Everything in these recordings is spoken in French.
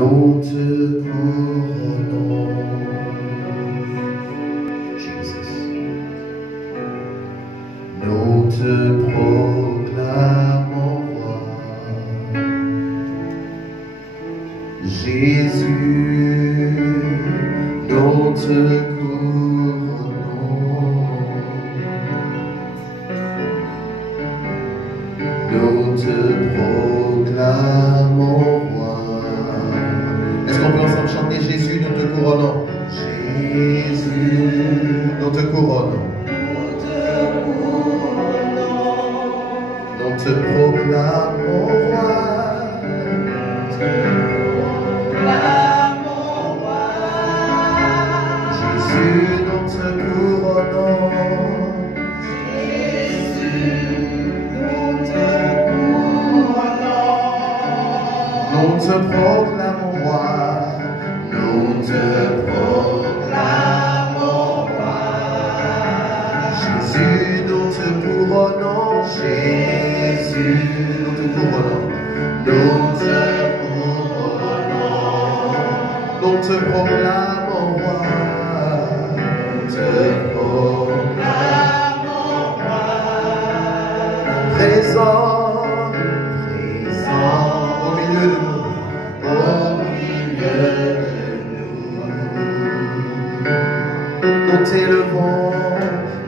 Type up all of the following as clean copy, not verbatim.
nous te couronnons. Jesus. Nous te proclamons roi. Jésus, nous te couronnons. Nous te proclamons roi. Est-ce qu'on peut ensemble chanter Jésus, nous te couronnons? Jésus, nous te couronnons. Nous te proclamons roi. Jésus, nous te couronnons. Nous te proclamons roi, nous te proclamons roi. Jésus, nous te couronnons, Jésus, nous te couronnons, nous te couronnons, nous te proclamons roi, nous te proclamons roi. Présent.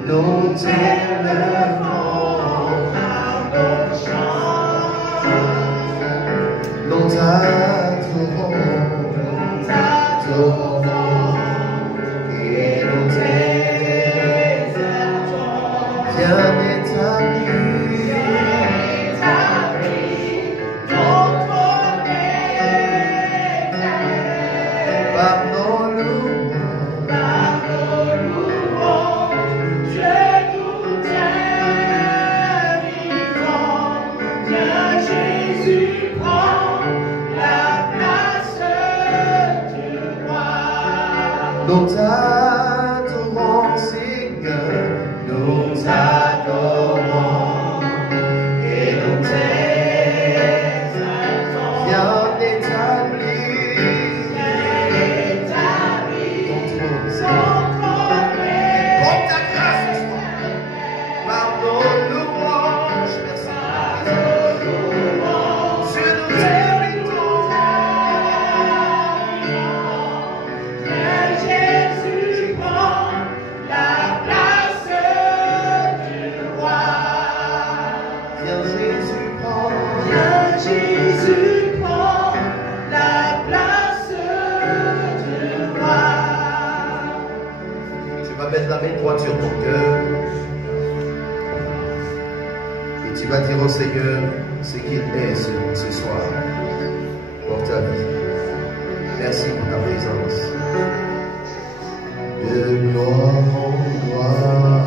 Nous t'élevons par nos chants. Nous t'adorons et nous t'exaltons. Bien établi, ton trône éternel. Par nos nous t'adorons, Seigneur, nous t'adorons et nous t'exaltons. Bien établi, ton trône est. Porte ta grâce ce soir. Par nos louanges, merci. Sur nos territoires. Jésus prend la place du roi. Tu vas mettre la main droite sur ton cœur et tu vas dire au Seigneur ce qu'il est ce soir pour ta vie. Merci pour ta présence. De gloire en gloire,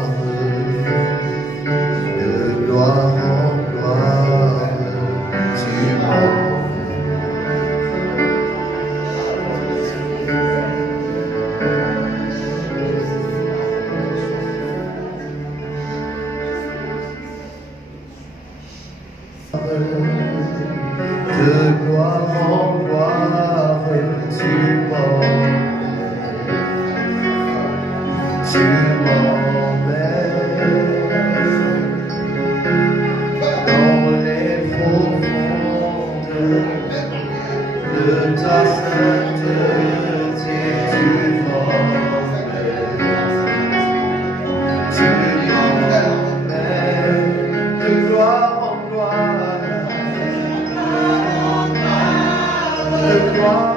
de gloire en gloire. De gloire en gloire, tu m'emmènes dans les profondeurs de ta sainteté, tu m'emmènes de gloire en gloire, de gloire.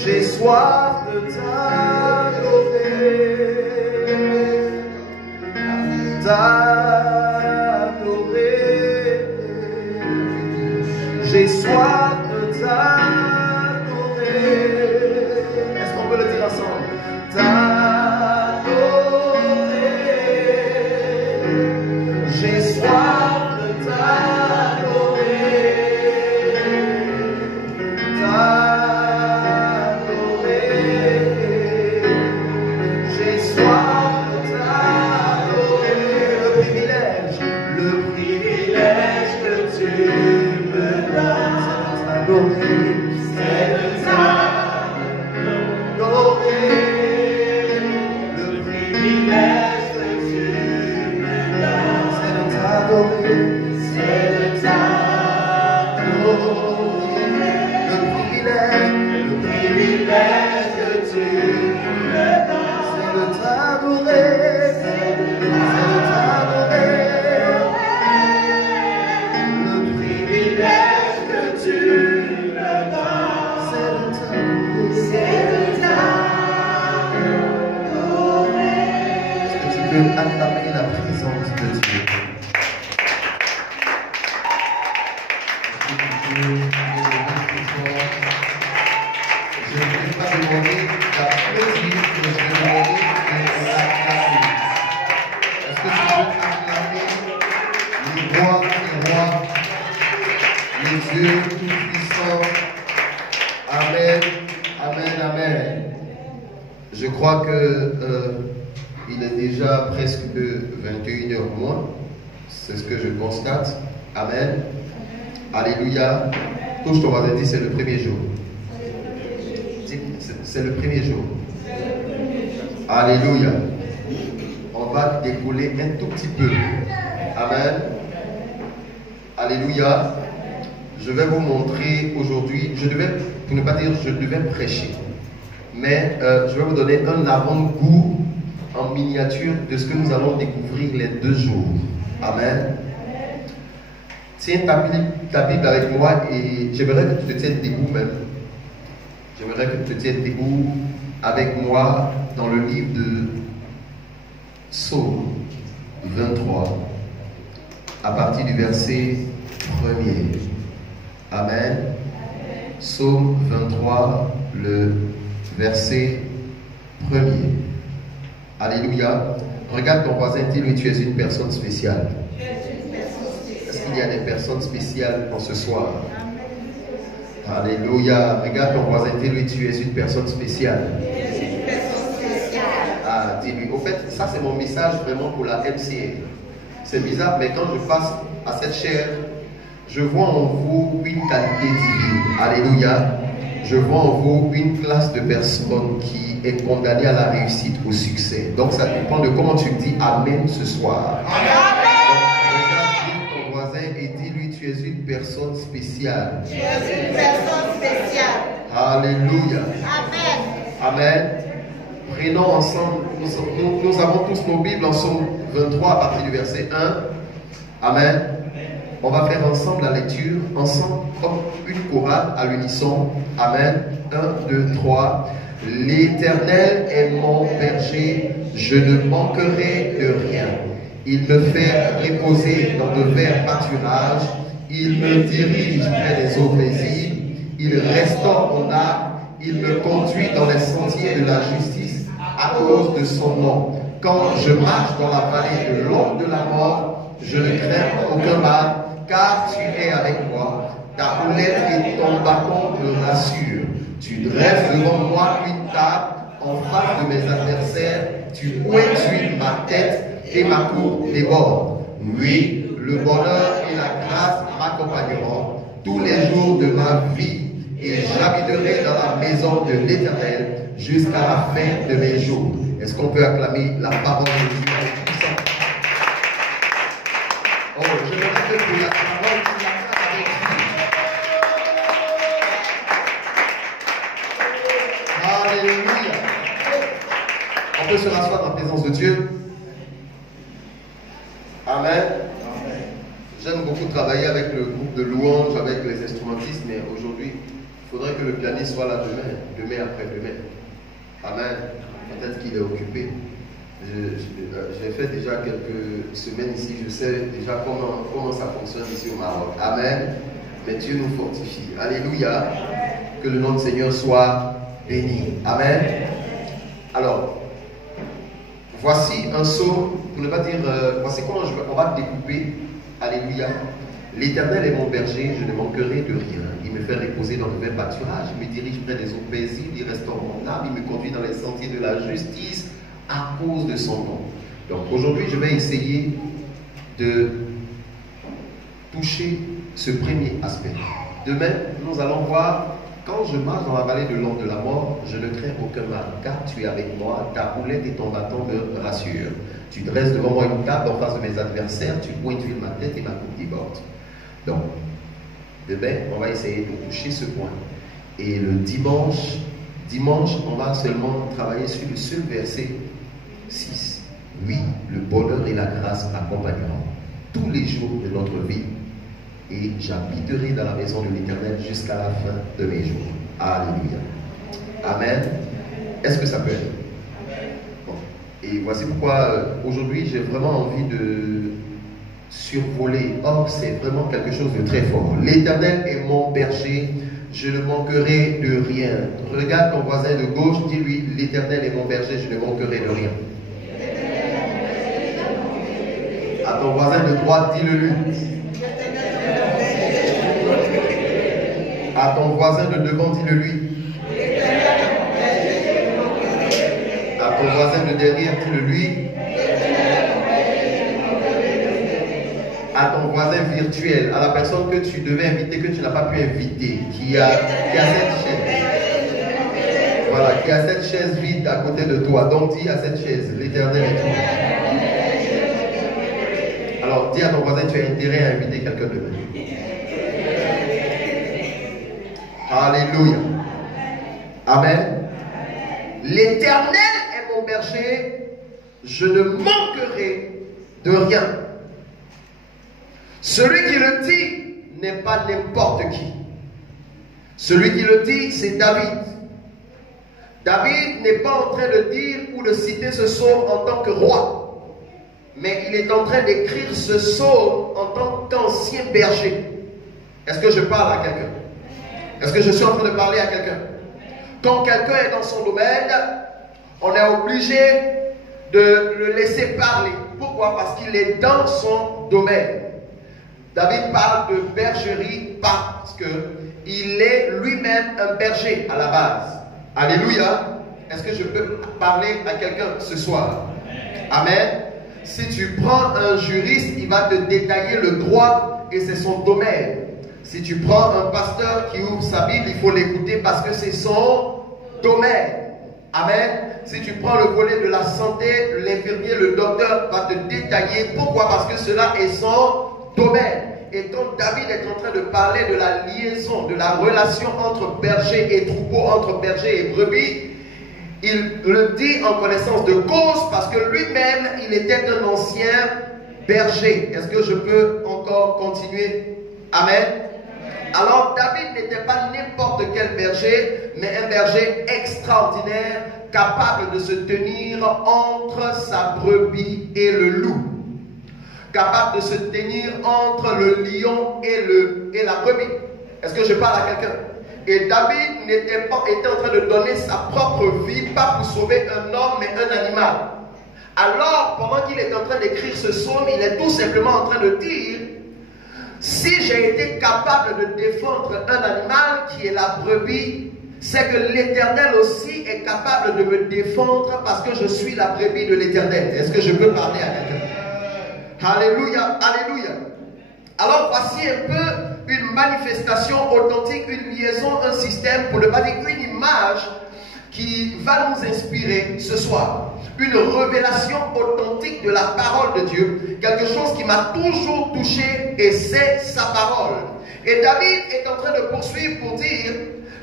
J'ai soif de t'adorer, t'adorer. J'ai soif de t'adorer. Est-ce qu'on peut le dire ensemble? T'adorer. J'ai soif de t'adorer. Acclamer la présence de Dieu. Je ne vais pas demander la plaisir, mais je vais demander de l'acclamer. Est-ce que tu peux acclamer le roi des rois, le Dieu tout-puissant? Amen, amen, amen. Je crois que il est déjà presque 21h moins. C'est ce que je constate. Amen. Alléluia. Touche ton voisin, dis c'est le premier jour. C'est le premier jour. Alléluia. On va décoller un tout petit peu. Amen. Alléluia. Je vais vous montrer aujourd'hui, pour ne pas dire je devais prêcher, mais je vais vous donner un avant-goût en miniature de ce que nous allons découvrir les 2 jours. Amen. Tiens ta Bible avec moi et j'aimerais que tu te tiennes debout même. J'aimerais que tu te tiennes debout avec moi dans le livre de Psaume 23 à partir du verset 1er. Amen. Psaume 23, le verset 1er. Alléluia. Regarde ton voisin, dis-lui, tu es une personne spéciale. Est-ce qu'il y a des personnes spéciales dans ce soir? Alléluia. Regarde ton voisin, dis-lui, tu es une personne spéciale. Ah, dis-lui. Au fait, ça c'est mon message vraiment pour la MCA. C'est bizarre, mais quand je passe à cette chair, je vois en vous une qualité divine. Alléluia. Je vois en vous une classe de personnes qui est condamnée à la réussite, au succès. Donc ça dépend de comment tu dis Amen ce soir. Amen. Regarde ton voisin et dis-lui, tu es une personne spéciale. Tu es une personne spéciale. Alléluia. Amen. Amen. Prenons ensemble, nous avons tous nos Bibles en Psaume 23 à partir du verset 1. Amen. On va faire ensemble la lecture, ensemble, comme une chorale à l'unisson. Amen. 1, 2, 3. L'Éternel est mon berger, je ne manquerai de rien. Il me fait reposer dans de verts pâturages, il me dirige près des eaux paisibles, il restaure mon âme, il me conduit dans les sentiers de la justice à cause de son nom. Quand je marche dans la vallée de l'ombre de la mort, je ne crains aucun mal, car tu es avec moi. Ta houlette et ton bâton me rassurent. Tu dresses devant moi une table en face de mes adversaires. Tu ouétuis ma tête et ma coupe déborde. Oui, le bonheur et la grâce m'accompagneront tous les jours de ma vie. Et j'habiterai dans la maison de l'Éternel jusqu'à la fin de mes jours. Est-ce qu'on peut acclamer la parole de Dieu avec puissance? Oh, je me rappelle que la parole de la avec lui. Alléluia. On peut se rasseoir dans la présence de Dieu. Amen. J'aime beaucoup travailler avec le groupe de louanges, avec les instrumentistes, mais aujourd'hui, il faudrait que le pianiste soit là demain après-demain. Amen. Peut-être qu'il est occupé. J'ai fait déjà quelques semaines ici, je sais déjà comment ça fonctionne ici au Maroc. Amen. Mais Dieu nous fortifie. Alléluia. Que le nom du Seigneur soit béni. Amen. Alors, voici un psaume, pour ne pas dire, voici comment on va découper. Alléluia. L'Éternel est mon berger, je ne manquerai de rien. Il me fait reposer dans de verts pâturages, il me dirige près des eaux paisibles, il restaure mon âme, il me conduit dans les sentiers de la justice à cause de son nom. Donc aujourd'hui, je vais essayer de toucher ce premier aspect. Demain, nous allons voir, quand je marche dans la vallée de l'ombre de la mort, je ne crains aucun mal, car tu es avec moi, ta houlette et ton bâton me rassurent. Tu dresses devant moi une table en face de mes adversaires, tu ouétuis ma tête et ma coupe déborde. Donc, demain, on va essayer de toucher ce point. Et le dimanche, on va seulement travailler sur le seul verset 6. Oui, le bonheur et la grâce m'accompagneront tous les jours de notre vie et j'habiterai dans la maison de l'Éternel jusqu'à la fin de mes jours. Alléluia. Amen. Est-ce que ça peut être? Bon. Et voici pourquoi aujourd'hui j'ai vraiment envie de survoler. Oh, c'est vraiment quelque chose de très fort. L'Éternel est mon berger, je ne manquerai de rien. Regarde ton voisin de gauche, dis-lui, l'Éternel est mon berger, je ne manquerai de rien. À ton voisin de droite, dis-le-lui. À ton voisin de devant, dis-le-lui. À ton voisin de derrière, dis-le-lui. À ton voisin virtuel, à la personne que tu devais inviter, que tu n'as pas pu inviter, qui a cette chaise. Voilà, qui a cette chaise vide à côté de toi. Donc dis à cette chaise, l'Éternel est toi. Alors dis à ton voisin, tu as intérêt à inviter quelqu'un demain. Alléluia. Amen. L'Éternel est mon berger, je ne manquerai de rien. Celui qui le dit n'est pas n'importe qui. Celui qui le dit, c'est David. David n'est pas en train de dire ou de citer ce psaume en tant que roi, mais il est en train d'écrire ce psaume en tant qu'ancien berger. Est-ce que je parle à quelqu'un? Est-ce que je suis en train de parler à quelqu'un? Quand quelqu'un est dans son domaine, on est obligé de le laisser parler. Pourquoi? Parce qu'il est dans son domaine. David parle de bergerie parce qu'il est lui-même un berger à la base. Alléluia. Est-ce que je peux parler à quelqu'un ce soir? Amen. Si tu prends un juriste, il va te détailler le droit et c'est son domaine. Si tu prends un pasteur qui ouvre sa Bible, il faut l'écouter parce que c'est son domaine. Amen. Si tu prends le volet de la santé, l'infirmier, le docteur va te détailler. Pourquoi? Parce que cela est son domaine. Et donc David est en train de parler de la liaison, de la relation entre berger et troupeau, entre berger et brebis. Il le dit en connaissance de cause parce que lui-même, il était un ancien berger. Est-ce que je peux encore continuer? Amen. Alors David n'était pas n'importe quel berger, mais un berger extraordinaire, capable de se tenir entre sa brebis et le loup. Capable de se tenir entre le lion et la brebis. Est-ce que je parle à quelqu'un? Et David était en train de donner sa propre vie, pas pour sauver un homme, mais un animal. Alors, pendant qu'il est en train d'écrire ce psaume, il est tout simplement en train de dire: si j'ai été capable de défendre un animal qui est la brebis, c'est que l'Éternel aussi est capable de me défendre parce que je suis la brebis de l'Éternel. Est-ce que je peux parler à quelqu'un? Alléluia, alléluia. Alors voici un peu une manifestation authentique, une liaison, un système, pour ne pas dire une image qui va nous inspirer ce soir. Une révélation authentique de la parole de Dieu, quelque chose qui m'a toujours touché, et c'est sa parole. Et David est en train de poursuivre pour dire: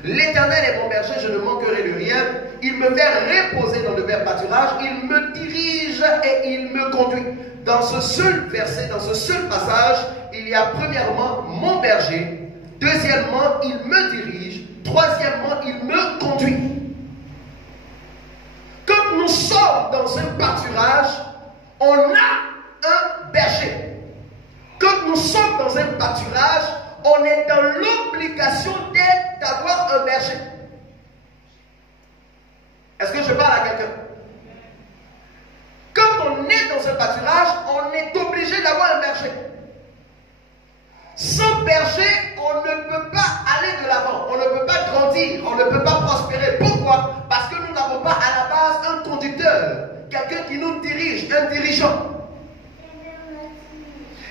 l'Éternel est mon berger, je ne manquerai de rien. Il me fait reposer dans le vert pâturage, il me dirige et il me conduit. Dans ce seul verset, dans ce seul passage, il y a premièrement mon berger, deuxièmement il me dirige, troisièmement il me conduit. Quand nous sommes dans un pâturage, on a un berger. Quand nous sommes dans un pâturage, on est dans l'obligation d'avoir un berger. Est-ce que je parle à quelqu'un? Quand on est dans un pâturage, on est obligé d'avoir un berger. Sans berger, on ne peut pas aller de l'avant, on ne peut pas grandir, on ne peut pas prospérer. Pourquoi? Parce que nous n'avons pas à la base un conducteur, quelqu'un qui nous dirige, un dirigeant.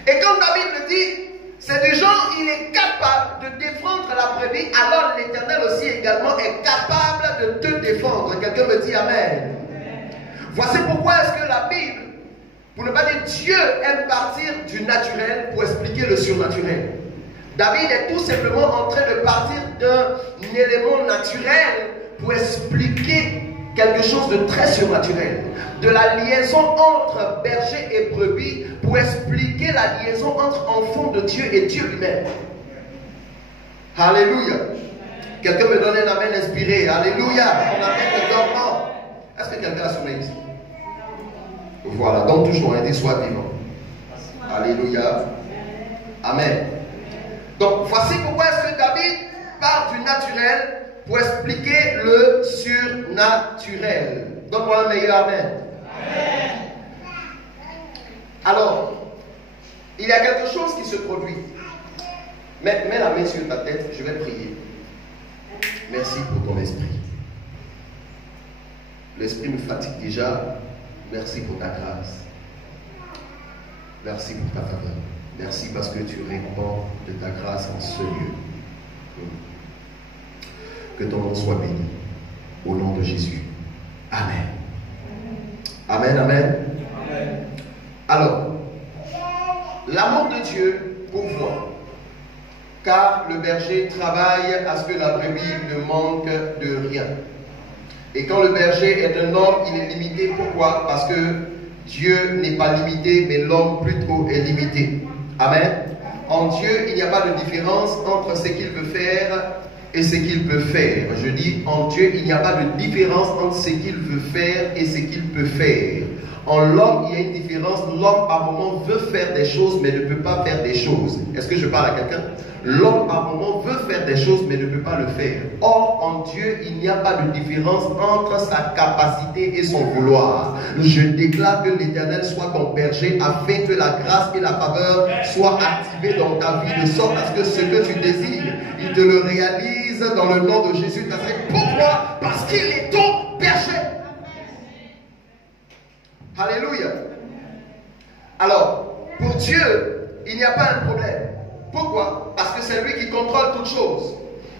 Et comme David le dit, c'est du genre, il est capable de défendre la brebis, alors l'Éternel aussi également est capable de te défendre. Quelqu'un me dit Amen. Voici pourquoi est-ce que la Bible, pour ne pas dire Dieu, aime partir du naturel pour expliquer le surnaturel. David est tout simplement en train de partir d'un élément naturel pour expliquer quelque chose de très surnaturel. De la liaison entre berger et brebis pour expliquer la liaison entre enfant de Dieu et Dieu lui-même. Alléluia. Quelqu'un me donne un amen inspiré. Alléluia. On amène le dormant. Est-ce que quelqu'un a sommeil ici? Voilà, donc toujours un dit soit vivant. Alléluia. Amen. Donc voici pourquoi est-ce que David part du naturel pour expliquer le surnaturel. Donne-moi un meilleur amen. Amen. Alors, il y a quelque chose qui se produit. Mets la main sur ta tête, je vais prier. Merci pour ton esprit. L'esprit me fatigue déjà. Merci pour ta grâce. Merci pour ta faveur. Merci parce que tu répands de ta grâce en ce lieu. Que ton nom soit béni. Au nom de Jésus. Amen. Amen, amen. Amen. Alors, l'amour de Dieu pourvoit. Car le berger travaille à ce que la brebis ne manque de rien. Et quand le berger est un homme, il est limité. Pourquoi? Parce que Dieu n'est pas limité, mais l'homme plutôt est limité. Amen. En Dieu, il n'y a pas de différence entre ce qu'il veut faire et ce qu'il peut faire. Je dis, en Dieu, il n'y a pas de différence entre ce qu'il veut faire et ce qu'il peut faire. En l'homme, il y a une différence. L'homme, par moment, veut faire des choses, mais ne peut pas faire des choses. Est-ce que je parle à quelqu'un? L'homme, par moment, veut faire des choses, mais ne peut pas le faire. Or, en Dieu, il n'y a pas de différence entre sa capacité et son vouloir. Je déclare que l'Éternel soit ton berger, afin que la grâce et la faveur soient activées dans ta vie, de sorte à ce que ce que tu désires, il te le réalise dans le nom de Jésus. Pourquoi? Parce qu'il est ton berger. Alléluia. Alors, pour Dieu, il n'y a pas un problème. Pourquoi? Parce que c'est lui qui contrôle toutes choses.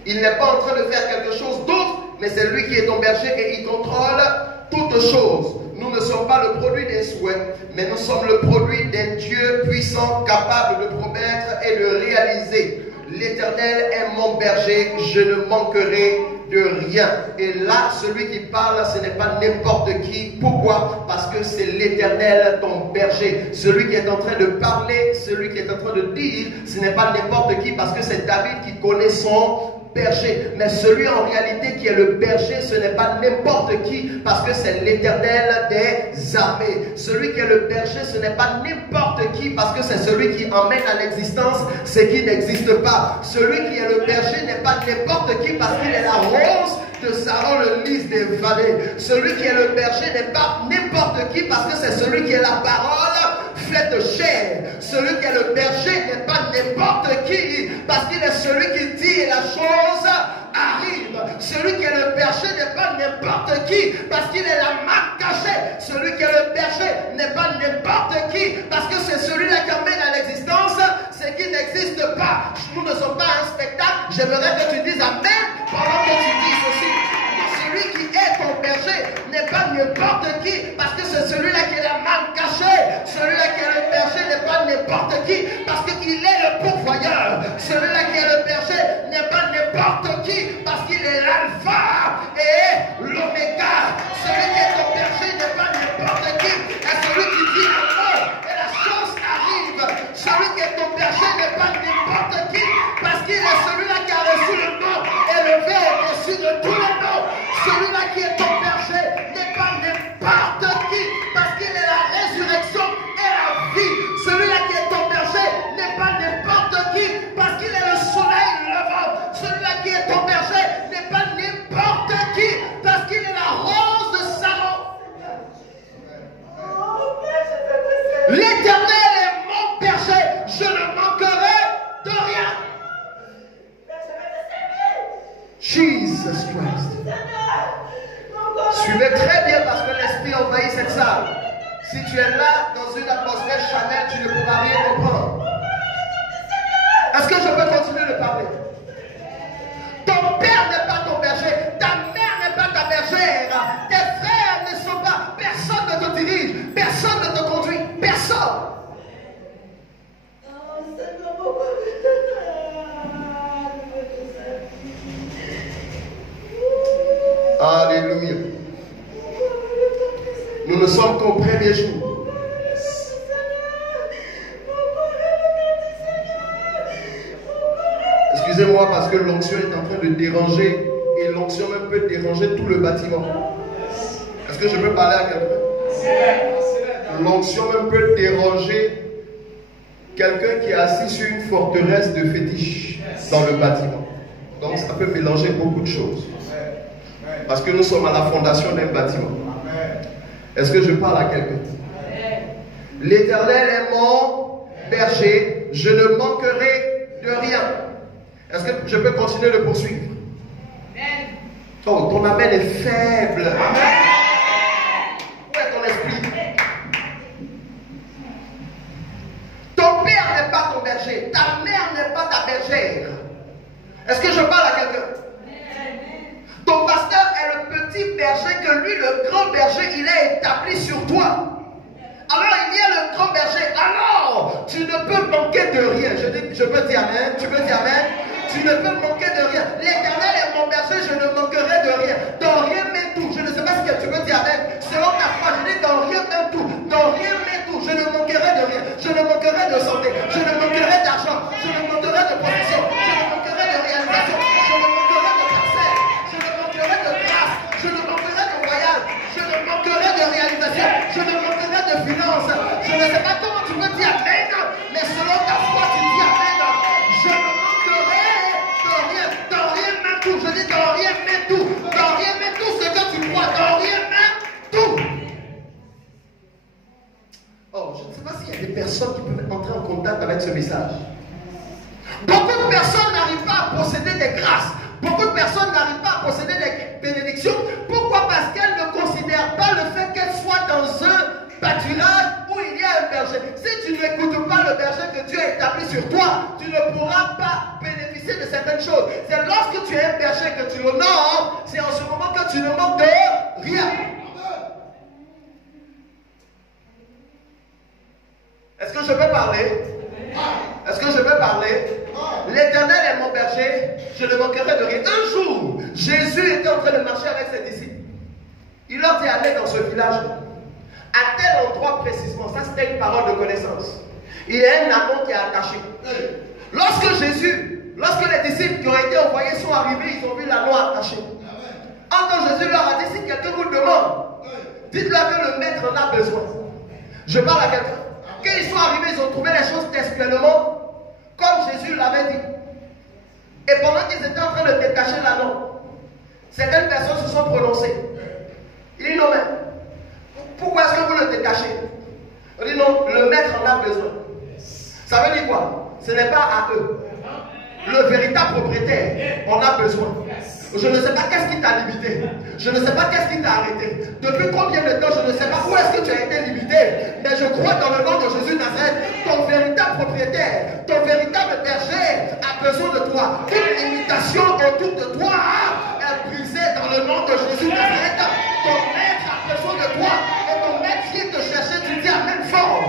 Il n'est pas en train de faire quelque chose d'autre, mais c'est lui qui est ton berger et il contrôle toutes choses. Nous ne sommes pas le produit des souhaits, mais nous sommes le produit d'un Dieu puissant, capable de promettre et de réaliser. L'Éternel est mon berger, je ne manquerai de rien. Et là, celui qui parle, ce n'est pas n'importe qui. Pourquoi? Parce que c'est l'Éternel, ton berger. Celui qui est en train de parler, celui qui est en train de dire, ce n'est pas n'importe qui, parce que c'est David qui connaît son berger. Mais celui en réalité qui est le berger, ce n'est pas n'importe qui, parce que c'est l'Éternel des armées. Celui qui est le berger, ce n'est pas n'importe qui, parce que c'est celui qui emmène à l'existence ce qui n'existe pas. Celui qui est le berger n'est pas n'importe qui, parce qu'il est la rose de Saron, le lys des vallées. Celui qui est le berger n'est pas n'importe qui, parce que c'est celui qui est la parole faite chair. Celui qui est le berger n'est pas n'importe qui, parce qu'il est celui qui dit et la chose arrive. Celui qui est le berger n'est pas n'importe qui, parce qu'il est la marque cachée. Celui qui est le berger n'est pas n'importe qui, parce que c'est celui-là qui amène à l'existence ce qui n'existe pas. Nous ne sommes pas un spectacle. J'aimerais que tu dises amen pendant que tu dis ceci. Celui qui est ton berger n'est pas n'importe qui, parce que c'est celui-là qui est la marque cachée. Celui-là qui est le berger n'est pas n'importe qui, parce qu'il est le pourvoyeur. Celui-là qui est le berger n'est pas n'importe qui, parce qu'il est l'alpha et l'oméga. Celui qui est ton berger n'est pas n'importe qui, et celui qui dit un mot et la chose arrive. Celui qui est ton berger n'est pas n'importe qui, parce qu'il est celui-là qui a reçu le nom élevé au-dessus de tous les noms. Celui-là qui est ton berger n'est pas n'importe qui, parce qu'il est la résurrection et la vie. Celui-là qui est ton berger n'est pas n'importe qui, parce qu'il est le soleil levant. Celui-là qui est ton berger n'est pas n'importe qui, parce qu'il est la rose de Saron. L'Éternel est mon berger, je ne manquerai de rien. Jesus Christ. Suivez très bien, parce que l'esprit envahit cette salle. Si tu es là dans une atmosphère charnelle, tu ne pourras rien comprendre. Est-ce que je peux continuer de parler? Ton père n'est pas ton berger, ta mère n'est pas ta bergère, tes frères ne sont pas, personne ne te dirige, personne ne te conduit, personne. Alléluia. Nous ne sommes qu'au premier jour. Excusez-moi, parce que l'onction est en train de déranger, et l'onction même peut déranger tout le bâtiment. Est-ce que je peux parler à quelqu'un? L'onction même peut déranger quelqu'un qui est assis sur une forteresse de fétiche dans le bâtiment. Donc ça peut mélanger beaucoup de choses. Parce que nous sommes à la fondation d'un bâtiment. Est-ce que je parle à quelqu'un? L'Éternel est mon berger, je ne manquerai de rien. Est-ce que je peux continuer de poursuivre? Oh, ton amen est faible. Amen. Où est ton esprit? Ton père n'est pas ton berger, ta mère n'est pas ta bergère. Est-ce que je parle à quelqu'un? Ton pasteur est le petit berger que lui, le grand berger, il est établi sur toi. Alors il y a le grand berger. Alors, tu ne peux manquer de rien. Je peux dire amen. Tu peux dire amen. Tu ne peux manquer de rien. L'Éternel est mon berger, je ne manquerai de rien. Dans rien mais tout. Je ne sais pas ce que tu peux dire amen. Selon ta foi, je dis dans rien mais tout. Dans rien mais tout. Je ne manquerai de rien. Je ne manquerai de santé. Je ne manquerai d'argent. Je ne manquerai de protection. Je ne manquerai de réalisation. Je ne manquerai de parcelle. Je ne manquerai de grâce. Je ne manquerai de voyage. Je ne manquerai de réalisation. Je ne manquerai de finances. Je ne sais pas comment tu peux dire amen, mais selon ta foi, tu dis amen. Je ne manquerai de rien. Dans rien mais tout. Je dis dans rien mais tout. Dans rien mais tout ce que tu crois. Dans rien mais tout. Oh, je ne sais pas s'il y a des personnes qui peuvent entrer en contact avec ce message. Beaucoup de personnes n'arrivent pas à posséder des grâces. Beaucoup de personnes n'arrivent pas à posséder des bénédictions. Pourquoi? Parce qu'elles ne considèrent pas le fait qu'elles soient dans un pâturage où il y a un berger. Si tu n'écoutes pas le berger que Dieu a établi sur toi, tu ne pourras pas bénéficier de certaines choses. C'est lorsque tu es un berger que tu l'honores, c'est en ce moment que tu ne manques de rien. Est-ce que je peux parler? Est-ce que je peux parler? L'Éternel est mon berger, je ne manquerai de rien. Un jour, Jésus marché avec ses disciples. Il leur dit, allez dans ce village, à tel endroit précisément. Ça, c'était une parole de connaissance. Il y a un anneau qui est attaché. Lorsque les disciples qui ont été envoyés sont arrivés, ils ont vu l'anneau attaché. Quand Jésus leur a dit, si quelqu'un vous demande, dites-leur que le maître en a besoin. Je parle à quelqu'un. Quand ils sont arrivés, ils ont trouvé les choses textuellement, comme Jésus l'avait dit. Et pendant qu'ils étaient en train de détacher l'anneau, certaines personnes se sont prononcées. Il dit non, mais pourquoi est-ce que vous le détachez? On dit non, le maître en a besoin. Ça veut dire quoi? Ce n'est pas à eux. Le véritable propriétaire en a besoin. Je ne sais pas qu'est-ce qui t'a limité. Je ne sais pas qu'est-ce qui t'a arrêté. Depuis combien de temps, je ne sais pas où est-ce que tu as été limité. Mais je crois dans le nom de Jésus Nazareth, ton véritable propriétaire, ton véritable berger a besoin de toi. Toute limitation autour de toi est brisée dans le nom de Jésus Nazareth. Ton maître a besoin de toi. Et ton maître vient te chercher, tu dis amen fort.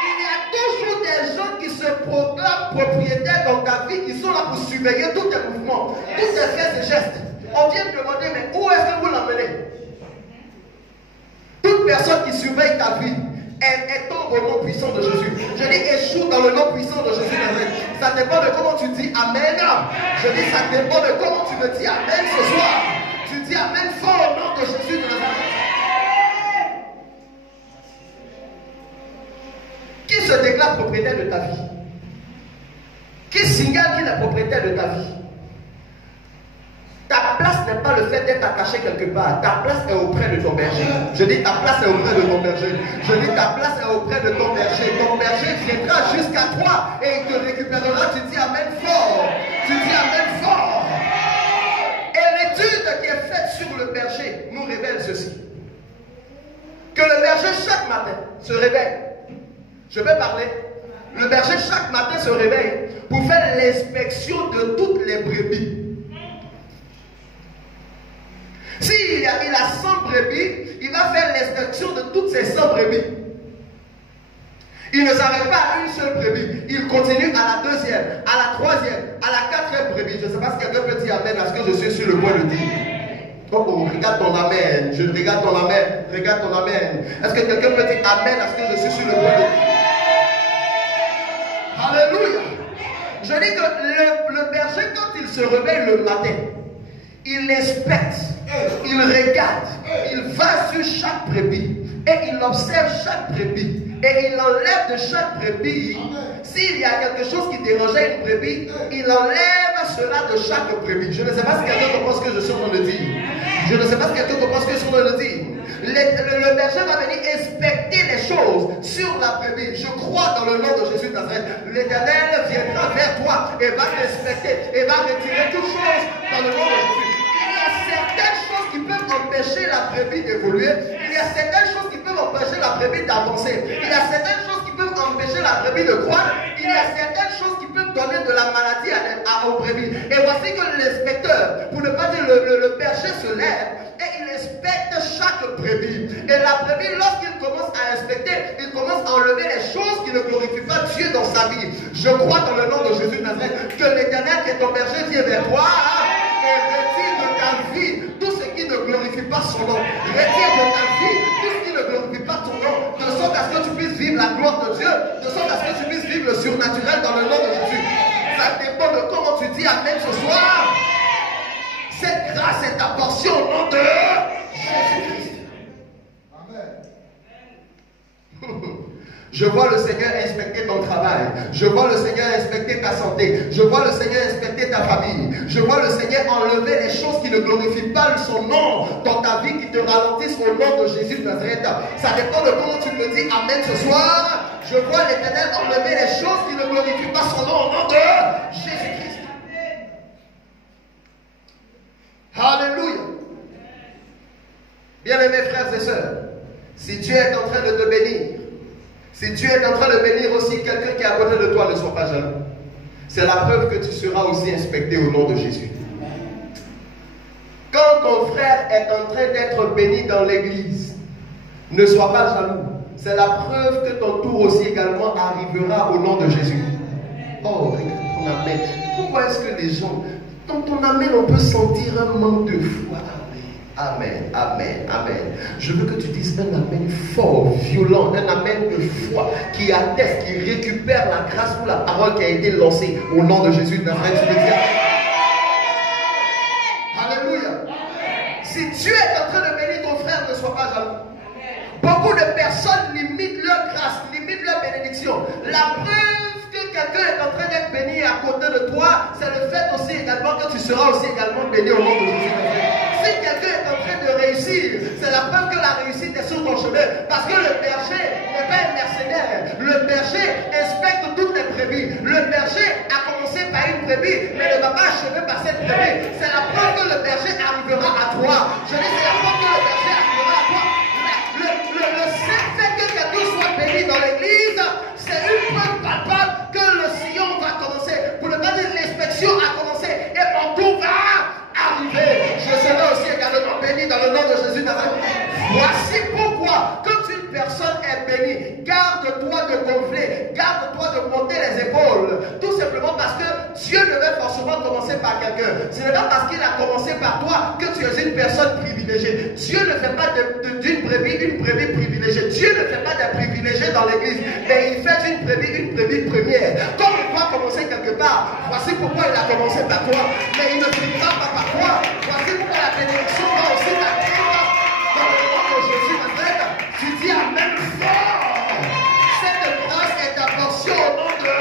Il y a toujours des gens qui se proclament propriétaires dans ta vie, qui sont là pour surveiller tous tes mouvements, tous tes faits et gestes. On vient te demander, mais où est-ce que vous l'emmenez? Toute personne qui surveille ta vie, elle tombe au nom puissant de Jésus. Je dis échoue dans le nom puissant de Jésus. Ça dépend de comment tu dis amen. Je dis ça dépend de comment tu me dis amen ce soir. Tu dis amen fort au nom de Jésus de Nazareth. Qui se déclare propriétaire de ta vie? Qui signale qu'il est propriétaire de ta vie? Ta place n'est pas le fait d'être attaché quelque part. Ta place est auprès de ton berger. Je dis ta place est auprès de ton berger. Je dis ta place est auprès de ton berger. Ton berger viendra jusqu'à toi et il te récupérera. Tu dis amen fort. Tu dis amen fort. Et l'étude qui est faite sur le berger nous révèle ceci. Que le berger chaque matin se réveille. Je vais parler. Le berger chaque matin se réveille pour faire l'inspection de toutes les brebis. S'il a 100 brebis, il va faire l'inspection de toutes ces 100 brebis. Il ne s'arrête pas à une seule brebis. Il continue à la deuxième, à la troisième, à la quatrième brebis. Je ne sais pas si quelqu'un peut dire amen à ce que je suis sur le point de dire. Oh, regarde ton amen. Je regarde ton amen. Regarde ton amen. Est-ce que quelqu'un peut dire amen à ce que je suis sur le point de dire? Alléluia. Je dis que le berger, quand il se réveille le matin, il inspecte, il regarde, il va sur chaque brebis et il observe chaque brebis et il enlève de chaque brebis. S'il y a quelque chose qui dérangeait une brebis, il enlève cela de chaque brebis. Je ne sais pas si quelqu'un comprend ce que je suis en train de dire. Je ne sais pas si quelqu'un comprend ce que je suis en train de dire. Le berger va venir inspecter les choses sur la brebis. Je crois dans le nom de Jésus de Nazareth. L'Éternel viendra vers toi et va t'inspecter et va retirer toutes choses dans le nom de Jésus. Il y a certaines choses qui peuvent empêcher la brebis d'évoluer. Il y a certaines choses qui peuvent empêcher la brebis d'avancer. Il y a certaines choses qui peuvent empêcher la brebis de croître. Il y a certaines choses qui peuvent donner de la maladie aux brebis. Et voici que l'inspecteur, pour ne pas dire le berger, se lève et il inspecte chaque brebis. Et la brebis, lorsqu'il commence à inspecter, il commence à enlever les choses qui ne glorifient pas Dieu dans sa vie. Je crois dans le nom de Jésus de Nazareth que l'Éternel qui est ton berger vient vers toi et retire de ta vie tout ce qui ne glorifie pas son nom. Retire de ta vie tout ce qui ne glorifie pas ton nom, de sorte à ce que tu puisses vivre la gloire de Dieu, de sorte à ce que tu puisses vivre le surnaturel dans le nom de Jésus. Ça dépend de comment tu dis amen ce soir. Cette grâce est ta portion au nom de Jésus-Christ. Amen. Je vois le Seigneur inspecter ton travail. Je vois le Seigneur inspecter ta santé. Je vois le Seigneur inspecter ta famille. Je vois le Seigneur enlever les choses qui ne glorifient pas son nom dans ta vie, qui te ralentissent au nom de Jésus de Nazareth. Ça dépend de comment tu me dis amen ce soir. Je vois l'Éternel enlever les choses qui ne glorifient pas son nom au nom de Jésus-Christ. Alléluia. Bien-aimés frères et sœurs, si Dieu est en train de te bénir, si Dieu est en train de bénir aussi quelqu'un qui est à côté de toi, ne sois pas jaloux. C'est la preuve que tu seras aussi inspecté au nom de Jésus. Quand ton frère est en train d'être béni dans l'église, ne sois pas jaloux. C'est la preuve que ton tour aussi également arrivera au nom de Jésus. Oh, regarde ton amen. Pourquoi est-ce que les gens... Dans ton amen, on peut sentir un manque de foi. Amen, amen, amen. Je veux que tu dises un amen fort, violent, un amen de foi qui atteste, qui récupère la grâce pour la parole qui a été lancée au nom de Jésus de Nazareth. Tu veux dire alléluia. Si Dieu est en train de bénir ton frère, ne sois pas jaloux. Beaucoup de personnes limitent leur grâce, limitent leur bénédiction. La preuve que quelqu'un est en train d'être béni à côté de toi, c'est le fait aussi également que tu seras aussi également béni au nom de Jésus. Si quelqu'un est en train de réussir, c'est la preuve que la réussite est sur ton chemin. Parce que le berger n'est pas un mercenaire. Le berger inspecte toutes les brebis. Le berger a commencé par une brebis, mais ne va pas achever par cette brebis. C'est la preuve que le berger arrivera à toi. Je dis, c'est la preuve que le berger arrivera à toi. Le seul fait que quelqu'un soit béni dans l'église, c'est une preuve palpable que le sillon va commencer. Pour ne pas dire l'inspection a commencé et mon tour va arriver. Je serai aussi également béni dans le nom de Jésus Nazareth. Voici pourquoi, quand une personne est bénie, garde-toi de gonfler, garde-toi de monter les épaules. Tout simplement parce que Dieu devait forcément commencer par quelqu'un. Ce n'est pas parce qu'il a commencé par toi que tu es une personne privilégiée. Dieu ne fait pas d'une brebis une brebis privilégiée. Dieu ne fait pas des privilégiés dans l'église, mais il fait une brebis première. Comme il doit commencer quelque part, voici pourquoi il a commencé par toi, mais il ne finira pas par toi. Voici pourquoi la bénédiction va aussi t'atteindre dans le nom de Jésus Nazareth. Tu dis amen fort. Cette grâce est ta portion au nom de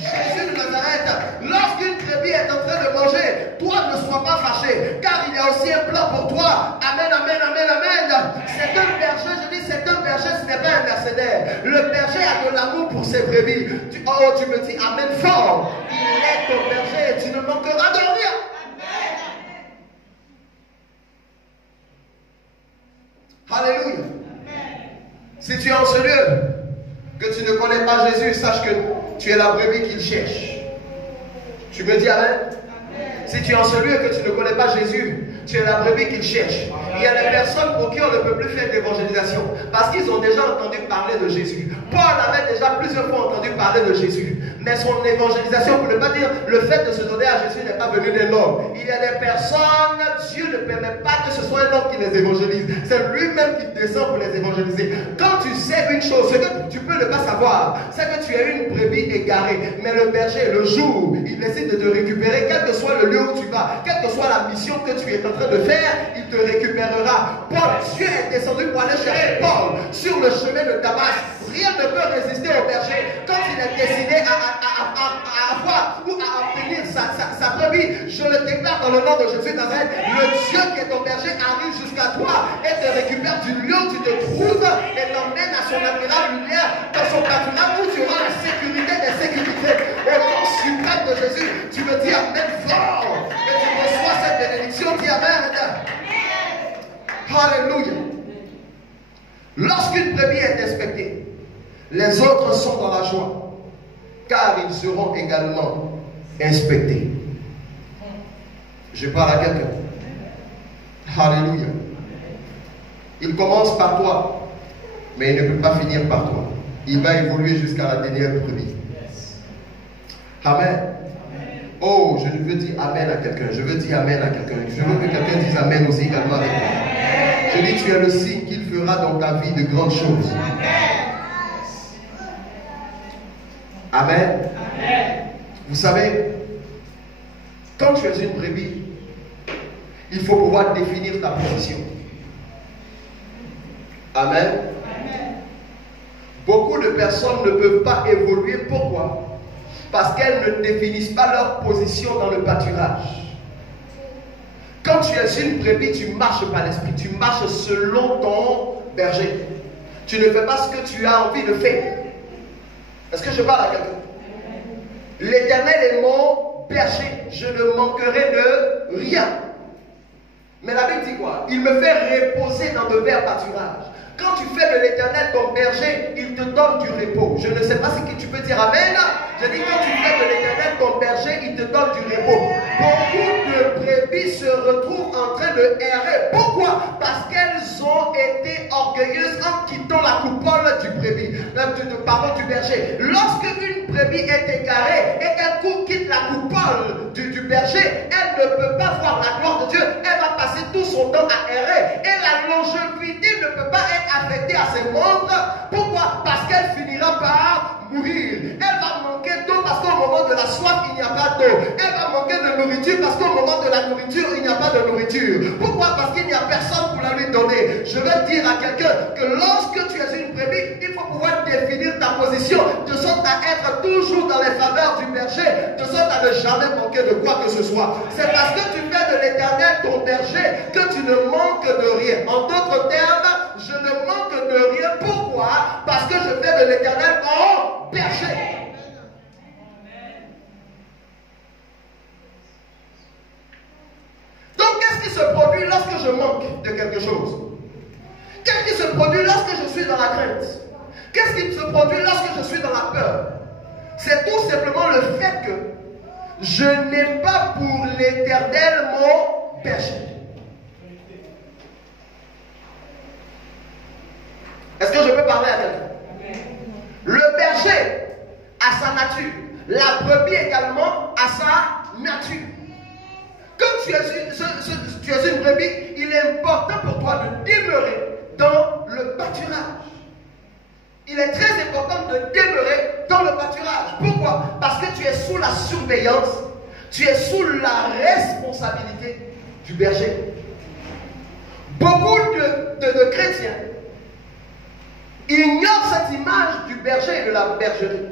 Jésus de Nazareth. Lorsqu'une brebis est en train de manger, toi ne sois pas fâché, car il y a aussi un plan pour toi. Amen, amen, amen, amen. C'est un berger, je dis c'est un berger, ce n'est pas un mercenaire. Le berger a de l'amour pour ses brebis. Tu me dis amen fort. Il est ton berger et tu ne manqueras de rien. Alléluia. Si tu es en ce lieu, que tu ne connais pas Jésus, sache que tu es la brebis qu'il cherche. Tu me dis amen? Si tu es en ce lieu que tu ne connais pas Jésus, tu es la brebis qu'il cherche. Il y a des personnes pour qui on ne peut plus faire d'évangélisation parce qu'ils ont déjà entendu parler de Jésus. Paul avait déjà plusieurs fois entendu parler de Jésus. Mais son évangélisation, pour ne pas dire le fait de se donner à Jésus n'est pas venu de l'homme. Il y a des personnes, Dieu ne permet pas que ce soit un homme qui les évangélise. C'est lui-même qui descend pour les évangéliser. Quand tu sais une chose, ce que tu peux ne pas savoir, c'est que tu es une brebis égarée. Mais le berger, le jour, il décide de te récupérer, quel que soit le lieu où tu vas, quelle que soit la mission que tu es en train de faire, il te récupérera. Paul, Dieu est descendu pour aller chercher Paul sur le chemin de Damas. Rien ne peut résister au berger quand il est décidé à avoir ou à obtenir sa brebis. Je le déclare dans le nom de Jésus Nazareth. Le Dieu qui est ton berger arrive jusqu'à toi et te récupère du lieu où tu te trouves et t'emmène à son admirable lumière, dans son pâturage où tu auras la sécurité des sécurités. Au nom suprême de Jésus, tu me dis amen fort et tu reçois cette bénédiction. Dis amen. Alléluia. Lorsqu'une brebis est inspectée, les autres sont dans la joie, car ils seront également inspectés. Je parle à quelqu'un. Alléluia. Il commence par toi, mais il ne peut pas finir par toi. Il va évoluer jusqu'à la dernière brebis. Amen. Oh, je veux dire amen à quelqu'un. Je veux dire amen à quelqu'un. Je veux que quelqu'un dise amen aussi également avec moi. Je dis, tu es le signe qu'il fera dans ta vie de grandes choses. Amen. Amen. Vous savez, quand tu es une brebis, il faut pouvoir définir ta position. Amen. Amen. Beaucoup de personnes ne peuvent pas évoluer. Pourquoi? Parce qu'elles ne définissent pas leur position dans le pâturage. Quand tu es une brebis, tu marches par l'esprit, tu marches selon ton berger. Tu ne fais pas ce que tu as envie de faire. Est-ce que je parle à quelqu'un? L'Éternel est mon berger, je ne manquerai de rien. Mais la Bible dit quoi? Il me fait reposer dans de verts pâturages. Quand tu fais de l'Éternel ton berger, il te donne du repos. Je ne sais pas si tu peux dire amen. Je dis quand tu fais de l'Éternel ton berger, il te donne du repos. Beaucoup de brebis se retrouvent en train de errer. Pourquoi? Parce qu'elles ont été orgueilleuses en quittant la coupole du brebis, du berger. Lorsque une brebis est égarée et qu'elle quitte la coupole du berger, elle ne peut pas voir la gloire de Dieu. Elle va passer tout son temps à errer. Et la longévité ne peut pas être affectée à ses membres. Pourquoi? Parce qu'elle finira par mourir. Elle va manquer d'eau parce qu'au moment de la soif, il n'y a pas d'eau. Elle va manquer de nourriture parce qu'au moment de la nourriture, il n'y a pas de nourriture. Pourquoi? Parce qu'il n'y a personne pour la lui donner. Je vais dire à quelqu'un que lorsque tu es une brebis, il faut pouvoir définir ta position de sorte à être toujours dans les faveurs du berger, de sorte à ne jamais manquer de quoi que ce soit. C'est parce que tu fais de l'Éternel ton berger que tu ne manques de rien. En d'autres termes, je ne manque de rien. Pourquoi? Parce que je fais de l'Éternel mon berger. Donc, qu'est-ce qui se produit lorsque je manque de quelque chose? Qu'est-ce qui se produit lorsque je suis dans la crainte? Qu'est-ce qui se produit lorsque je suis dans la peur? C'est tout simplement le fait que je n'ai pas pour l'Éternel mon berger. Est-ce que je peux parler à quelqu'un? Le berger a sa nature. La brebis également a sa nature. Comme tu es une brebis, il est important pour toi de demeurer dans le pâturage. Il est très important de demeurer dans le pâturage. Pourquoi? Parce que tu es sous la surveillance, tu es sous la responsabilité du berger. Beaucoup de chrétiens ignorent cette image du berger et de la bergerie.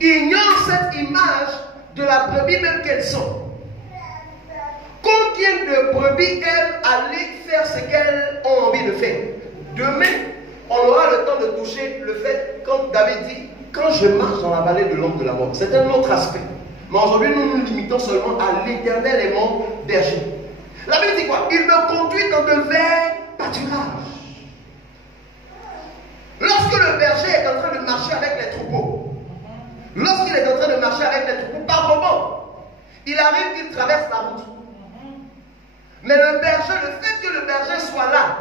Ignorent cette image de la brebis même qu'elles sont. Combien de brebis aiment aller faire ce qu'elles ont envie de faire? Demain, on aura le temps de toucher le fait, comme David dit, quand je marche dans la vallée de l'ombre de la mort. C'est un autre aspect. Mais aujourd'hui, nous nous limitons seulement à l'Éternel et mon berger. La Bible dit quoi? Il me conduit dans de verts pâturages. Lorsque le berger est en train de marcher avec les troupeaux, lorsqu'il est en train de marcher avec les troupeaux, par moment, il arrive qu'il traverse la route. Mais le berger, le fait que le berger soit là,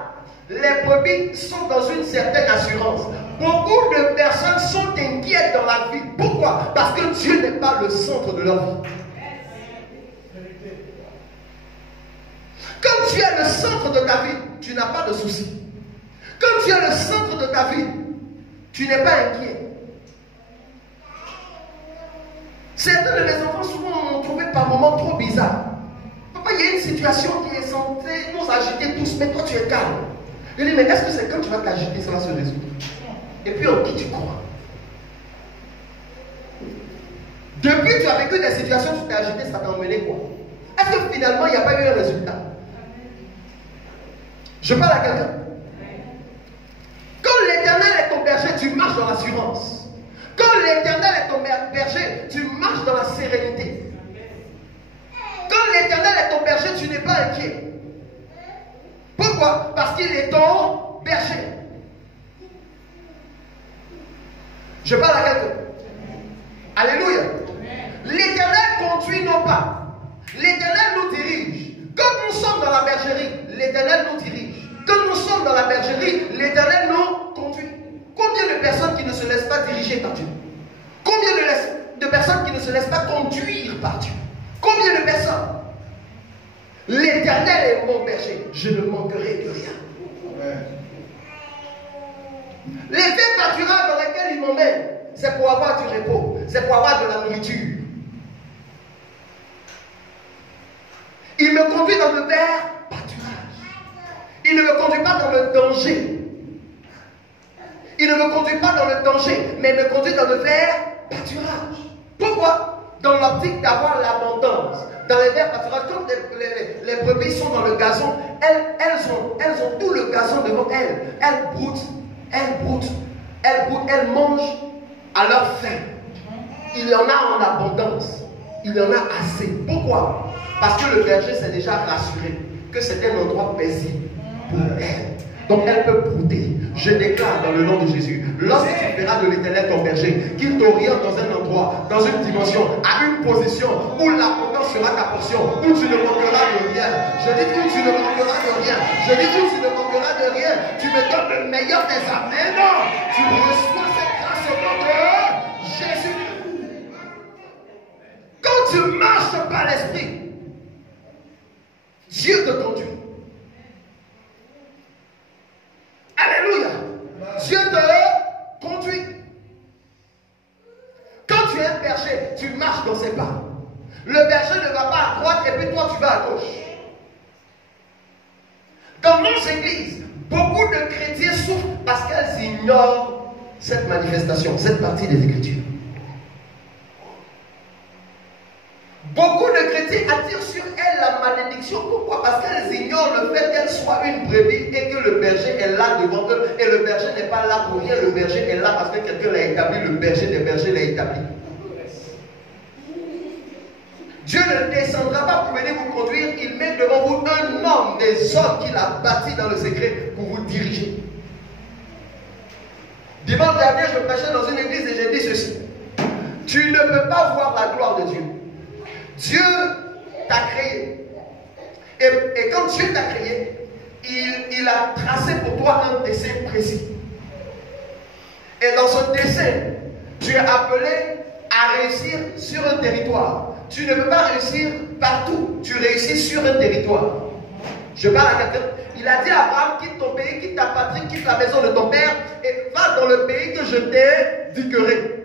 les brebis sont dans une certaine assurance. Beaucoup de personnes sont inquiètes dans la vie. Pourquoi? Parce que Dieu n'est pas le centre de leur vie. Comme tu es le centre de ta vie, tu n'as pas de soucis. Comme tu es le centre de ta vie, tu n'es pas inquiet. Certains de mes enfants souvent m'ont trouvé par moments trop bizarre. Papa, il y a une situation qui est censée nous agiter tous, mais toi tu es calme. Je dis, mais est-ce que c'est quand tu vas t'agiter, ça va se résoudre? Et puis en qui tu crois? Depuis que tu as vécu des situations, tu t'es agité, ça t'a emmené quoi? Est-ce que finalement il n'y a pas eu un résultat? Je parle à quelqu'un. Quand l'Éternel est ton berger, tu marches dans l'assurance. Quand l'Éternel est ton berger, tu marches dans la sérénité. Quand l'Éternel est ton berger, tu n'es pas inquiet. Pourquoi? Parce qu'il est ton berger. Je parle à quelqu'un. Alléluia. L'Éternel conduit nos pas. L'Éternel nous dirige. Quand nous sommes dans la bergerie, l'Éternel nous dirige. Quand nous sommes dans la bergerie, l'Éternel nous conduit. Combien de personnes qui ne se laissent pas diriger par Dieu? Combien de personnes qui ne se laissent pas conduire par Dieu? Combien de personnes? L'Éternel est mon berger, je ne manquerai de rien. Amen. Les verts pâturages dans lesquels il m'emmène, c'est pour avoir du repos, c'est pour avoir de la nourriture. Il me conduit dans le vert pâturage. Il ne me conduit pas dans le danger. Il ne me conduit pas dans le danger, mais il me conduit dans le vert pâturage. Pourquoi? Dans l'optique d'avoir l'abondance. Dans les verts pâturages, quand les brebis sont dans le gazon, elles ont tout le gazon devant elles. Elles broutent, elles mangent à leur faim. Il y en a en abondance. Il y en a assez. Pourquoi? Parce que le berger s'est déjà rassuré que c'est un endroit paisible pour elles. Donc elle peut brouter. Je déclare dans le nom de Jésus, lorsque tu verras de l'Éternel ton berger, qu'il t'oriente dans un endroit, dans une dimension, à une position où l'abondance sera ta portion, où tu ne manqueras de rien. Je dis où tu ne manqueras de rien. Je dis où tu ne manqueras de rien. Tu me donnes le meilleur des amens. Tu reçois cette grâce au nom de Jésus. Quand tu marches par l'esprit, Dieu te conduit. Alléluia. Dieu te conduit. Quand tu es un berger, tu marches dans ses pas. Le berger ne va pas à droite et puis toi tu vas à gauche. Dans nos églises, beaucoup de chrétiens souffrent parce qu'elles ignorent cette manifestation, cette partie des Écritures. Beaucoup de chrétiens attirent sur elles la malédiction. Pourquoi? Parce qu'elles ignorent le fait qu'elles soient une brebis et que le berger est là devant eux. Et le berger n'est pas là pour rien. Le berger est là parce que quelqu'un l'a établi. Le berger des bergers l'a établi. Dieu ne descendra pas pour venir vous conduire. Il met devant vous un homme, des hommes qu'il a bâtis dans le secret pour vous diriger. Dimanche dernier, je prêchais dans une église et j'ai dit ceci. Tu ne peux pas voir la gloire de Dieu. Dieu t'a créé. Et quand Dieu t'a créé, il a tracé pour toi un dessin précis. Et dans ce dessin, tu es appelé à réussir sur un territoire. Tu ne peux pas réussir partout. Tu réussis sur un territoire. Je parle à quelqu'un. Il a dit à Abraham, quitte ton pays, quitte ta patrie, quitte la maison de ton père et va dans le pays que je t'ai indiqué.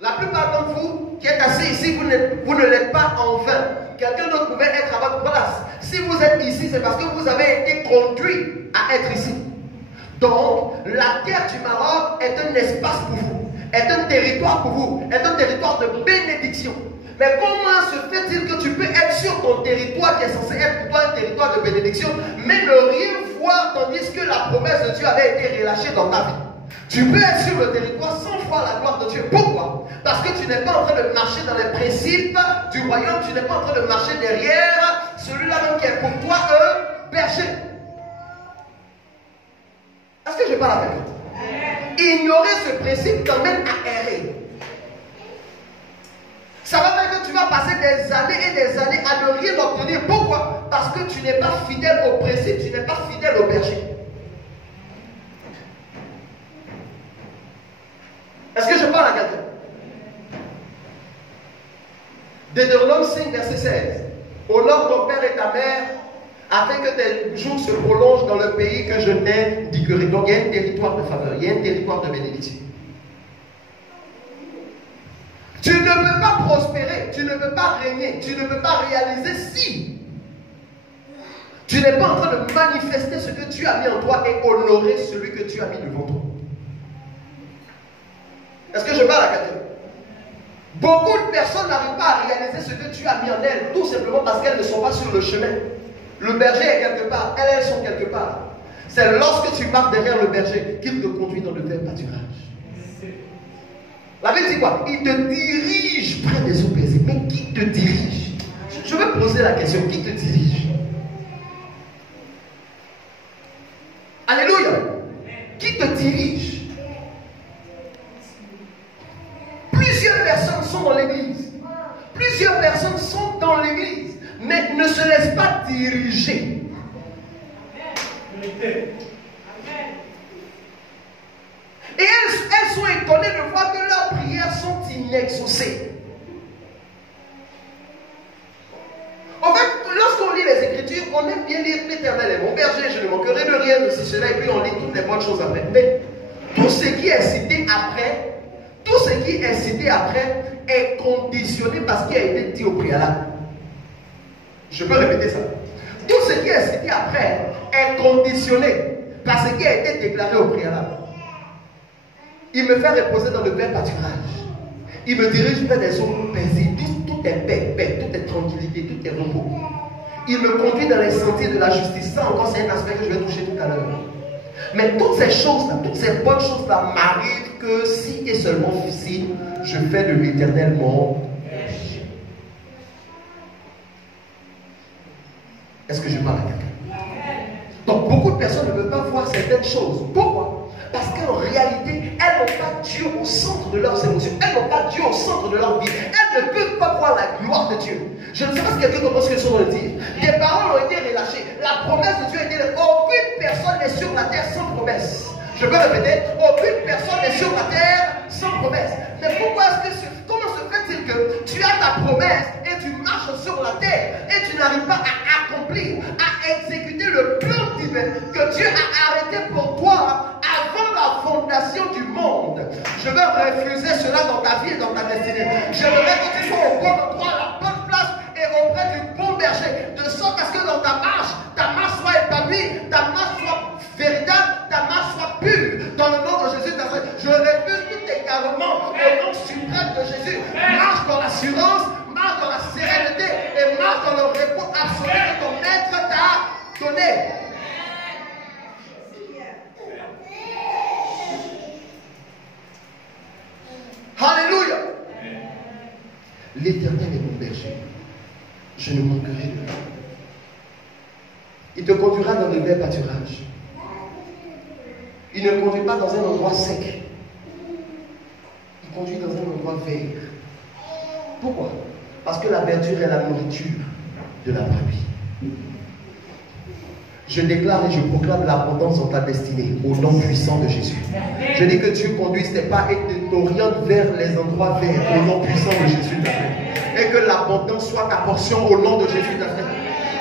La plupart d'entre vous qui êtes assis ici, vous ne l'êtes pas en vain. Quelqu'un d'autre pouvait être à votre place. Si vous êtes ici, c'est parce que vous avez été conduit à être ici. Donc, la terre du Maroc est un espace pour vous, est un territoire pour vous, est un territoire de bénédiction. Mais comment se fait-il que tu peux être sur ton territoire qui est censé être pour toi un territoire de bénédiction, mais ne rien voir tandis que la promesse de Dieu avait été relâchée dans ta vie? Tu peux être sur le territoire sans voir la gloire de Dieu. Pourquoi? Parce que tu n'es pas en train de marcher dans les principes du royaume, tu n'es pas en train de marcher derrière celui-là même qui est pour toi un berger. Est-ce que je parle avec vous? Ignorer ce principe t'emmène à errer. Ça va faire que tu vas passer des années et des années à ne rien obtenir. Pourquoi? Parce que tu n'es pas fidèle au principe, tu n'es pas fidèle au berger. Est-ce que je parle à quelqu'un? Deutéronome 5, verset 16. Honore ton père et ta mère, afin que tes jours se prolongent dans le pays que je t'indiquerai. Donc il y a un territoire de faveur, il y a un territoire de bénédiction. Tu ne peux pas prospérer, tu ne peux pas régner, tu ne peux pas réaliser si tu n'es pas en train de manifester ce que Dieu a mis en toi et honorer celui que Dieu a mis devant toi. Est-ce que je parle à quelqu'un? Beaucoup de personnes n'arrivent pas à réaliser ce que Dieu a mis en elles, tout simplement parce qu'elles ne sont pas sur le chemin. Le berger est quelque part, elles sont quelque part. C'est lorsque tu marches derrière le berger qu'il te conduit dans le verts pâturage. La Bible dit quoi? Il te dirige près des eaux paisibles. Mais qui te dirige? Je vais poser la question, qui te dirige? Alléluia. Qui te dirige? Plusieurs personnes sont dans l'église. Plusieurs personnes sont dans l'église, mais ne se laissent pas diriger. Et elles sont étonnées de voir que leurs prières sont inexaucées. En fait, lorsqu'on lit les Écritures, on aime bien lire l'Éternel est mon berger, je ne manquerai de rien de cela, et puis on lit toutes les bonnes choses après. Mais tout ce qui est cité après, tout ce qui est cité après est conditionné par ce qui a été dit au préalable. Je peux répéter ça. Tout ce qui est cité après est conditionné par ce qui a été déclaré au préalable. Il me fait reposer dans le vert pâturage. Il me dirige vers des eaux paisibles. Tout est paix, tout est tranquillité, tout est repos. Il me conduit dans les sentiers de la justice. Ça encore, c'est un aspect que je vais toucher tout à l'heure. Mais toutes ces choses-là, toutes ces bonnes choses-là m'arrivent que si et seulement si je fais de l'Éternel mon berger. Est-ce que je parle à quelqu'un? Donc beaucoup de personnes ne peuvent pas voir certaines choses. Pourquoi? Parce qu'en réalité, elles n'ont pas Dieu au centre de leurs émotions. Elles n'ont pas Dieu au centre de leur vie. Elles ne peuvent pas voir la gloire de Dieu. Je ne sais pas si quelqu'un comprend ce que je suis en train de dire. Des paroles ont été relâchées. La promesse de Dieu a été relâchée. Aucune personne n'est sur la terre sans promesse. Je peux répéter, aucune personne n'est sur la terre sans promesse. Mais pourquoi comment se fait-il que tu as ta promesse et tu marches sur la terre et tu n'arrives pas à accomplir, à exécuter le plan divin que Dieu a arrêté pour toi avant la fondation du monde? Je veux refuser cela dans ta vie et dans ta destinée. Je veux que tu sois au bon endroit, à la bonne place et auprès du bon berger, de sorte à ce que dans ta marche soit épanouie, ta marche soit véritable, ta marche soit pure. Dans le nom de Jésus, je refuse tout égarement au nom suprême de Jésus. Marche dans l'assurance, marche dans la sérénité et marche dans le repos absolu que ton maître t'a donné. Alléluia. L'Éternel est mon berger. Je ne manquerai de rien. Il te conduira dans de verts pâturages. Il ne conduit pas dans un endroit sec. Il conduit dans un endroit vert. Pourquoi? Parce que la verdure est la nourriture de la brebis. Je déclare et je proclame l'abondance dans ta destinée au nom puissant de Jésus. Je dis que Dieu conduise tes pas et t'oriente vers les endroits verts au nom puissant de Jésus. Et que l'abondance soit ta portion au nom de Jésus.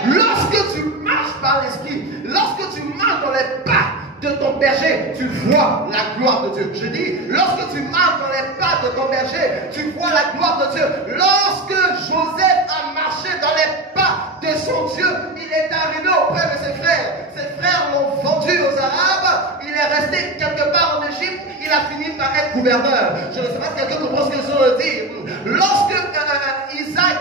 Lorsque tu marches par l'esprit, lorsque tu marches dans les pas de ton berger, tu vois la gloire de Dieu. Je dis, lorsque tu marches dans les pas de ton berger, tu vois la gloire de Dieu. Lorsque Joseph a marché dans les pas de son Dieu, il est arrivé auprès de ses frères. Ses frères l'ont vendu aux Arabes. Il est resté quelque part en Égypte. Il a fini par être gouverneur. Je ne sais pas si quelqu'un comprend ce que je veux dire. Lorsque Isaac